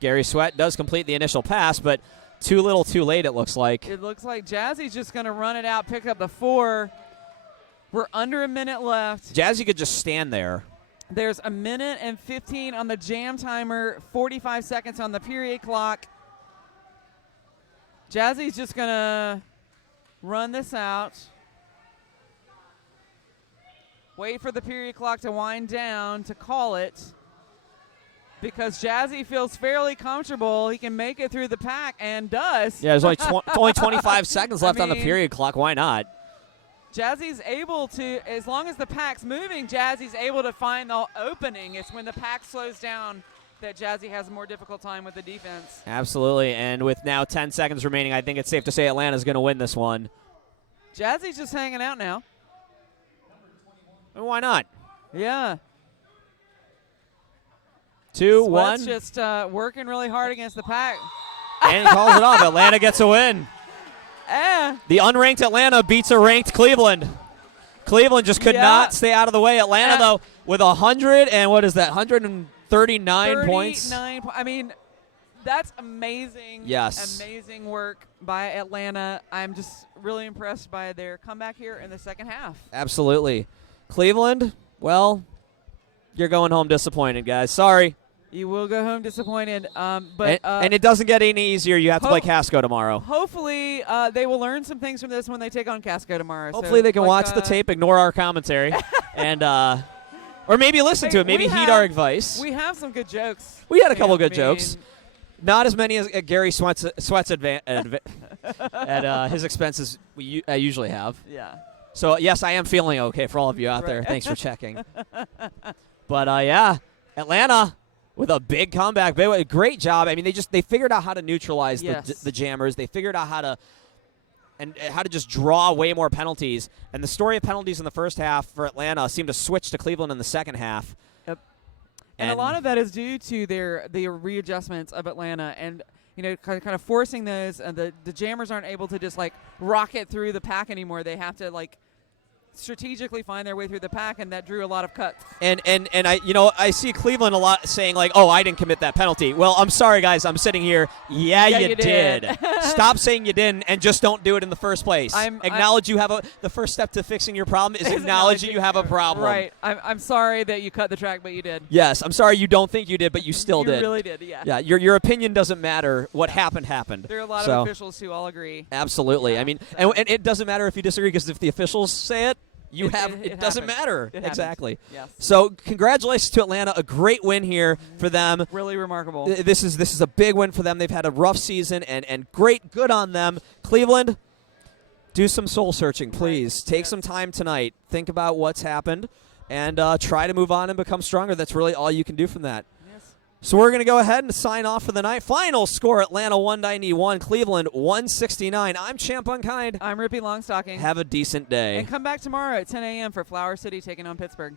Gary Sweat does complete the initial pass, but too little too late, it looks like. It looks like Jazzy's just going to run it out, pick up the 4. We're under a minute left. Jazzy could just stand there. There's a minute and 15 on the jam timer, 45 seconds on the period clock. Jazzy's just going to run this out. Wait for the period clock to wind down to call it. Because Jazzy feels fairly comfortable. He can make it through the pack and does. Yeah, there's only 25 seconds left on the mean- period clock. Why not? Jazzy's able to, as long as the pack's moving, Jazzy's able to find the opening. It's when the pack slows down that Jazzy has a more difficult time with the defense. Absolutely, and with now 10 seconds remaining, I think it's safe to say Atlanta's going to win this one. Jazzy's just hanging out now. And why not? Yeah. 2, Sweat's 1, just working really hard against the pack. and he calls it off. Atlanta gets a win. Eh. The unranked Atlanta beats a ranked Cleveland. Cleveland just could Yeah. not stay out of the way. Atlanta, Eh. though, with 100 and what is that, 139 points? 39 I mean, that's amazing. Yes. Amazing work by Atlanta. I'm just really impressed by their comeback here in the second half. Absolutely. Cleveland, well, you're going home disappointed, guys. Sorry. You will go home disappointed. But And it doesn't get any easier. You have to play Casco tomorrow. hopefully they will learn some things from this when they take on Casco tomorrow. Hopefully So, they can like, watch the tape, ignore our commentary, and or maybe listen to it. Maybe heed our advice. We have some good jokes. We had a couple I good mean, jokes. Not as many as Gary Sweat's at his expenses we usually have. Yeah. So, yes, I am feeling okay for all of you out there. Right. Thanks for checking. But, yeah, Atlanta with a big comeback. Great job. I mean, they figured out how to neutralize Yes. the jammers. They figured out how to just draw way more penalties. And the story of penalties in the first half for Atlanta seemed to switch to Cleveland in the second half. Yep. And a lot of that is due to the readjustments of Atlanta and, you know, kind of forcing those. The jammers aren't able to just, like, rocket through the pack anymore. They have to, like, strategically find their way through the pack, and that drew a lot of cuts. And I see Cleveland a lot saying like, "Oh, I didn't commit that penalty." Well, I'm sorry, guys. I'm sitting here. Yeah, you did. Stop saying you didn't, and just don't do it in the first place. Acknowledge you have the first step to fixing your problem is acknowledging you have a problem. Right. I'm sorry that you cut the track, but you did. Yes, I'm sorry you don't think you did, but you still did. You really did. Yeah. Yeah, your opinion doesn't matter. What happened. There are a lot of officials who all agree. Absolutely. I mean, and it doesn't matter if you disagree because if the officials say it. It doesn't matter. Exactly. Yes. So congratulations to Atlanta. A great win here for them. Really remarkable. This is a big win for them. They've had a rough season, and good on them. Cleveland, do some soul searching, please. Take some time tonight. Think about what's happened, and try to move on and become stronger. That's really all you can do from that. So we're going to go ahead and sign off for the night. Final score, Atlanta 191, Cleveland 169. I'm Champ Unkind. I'm Rippy Longstocking. Have a decent day. And come back tomorrow at 10 a.m. for Flower City taking on Pittsburgh.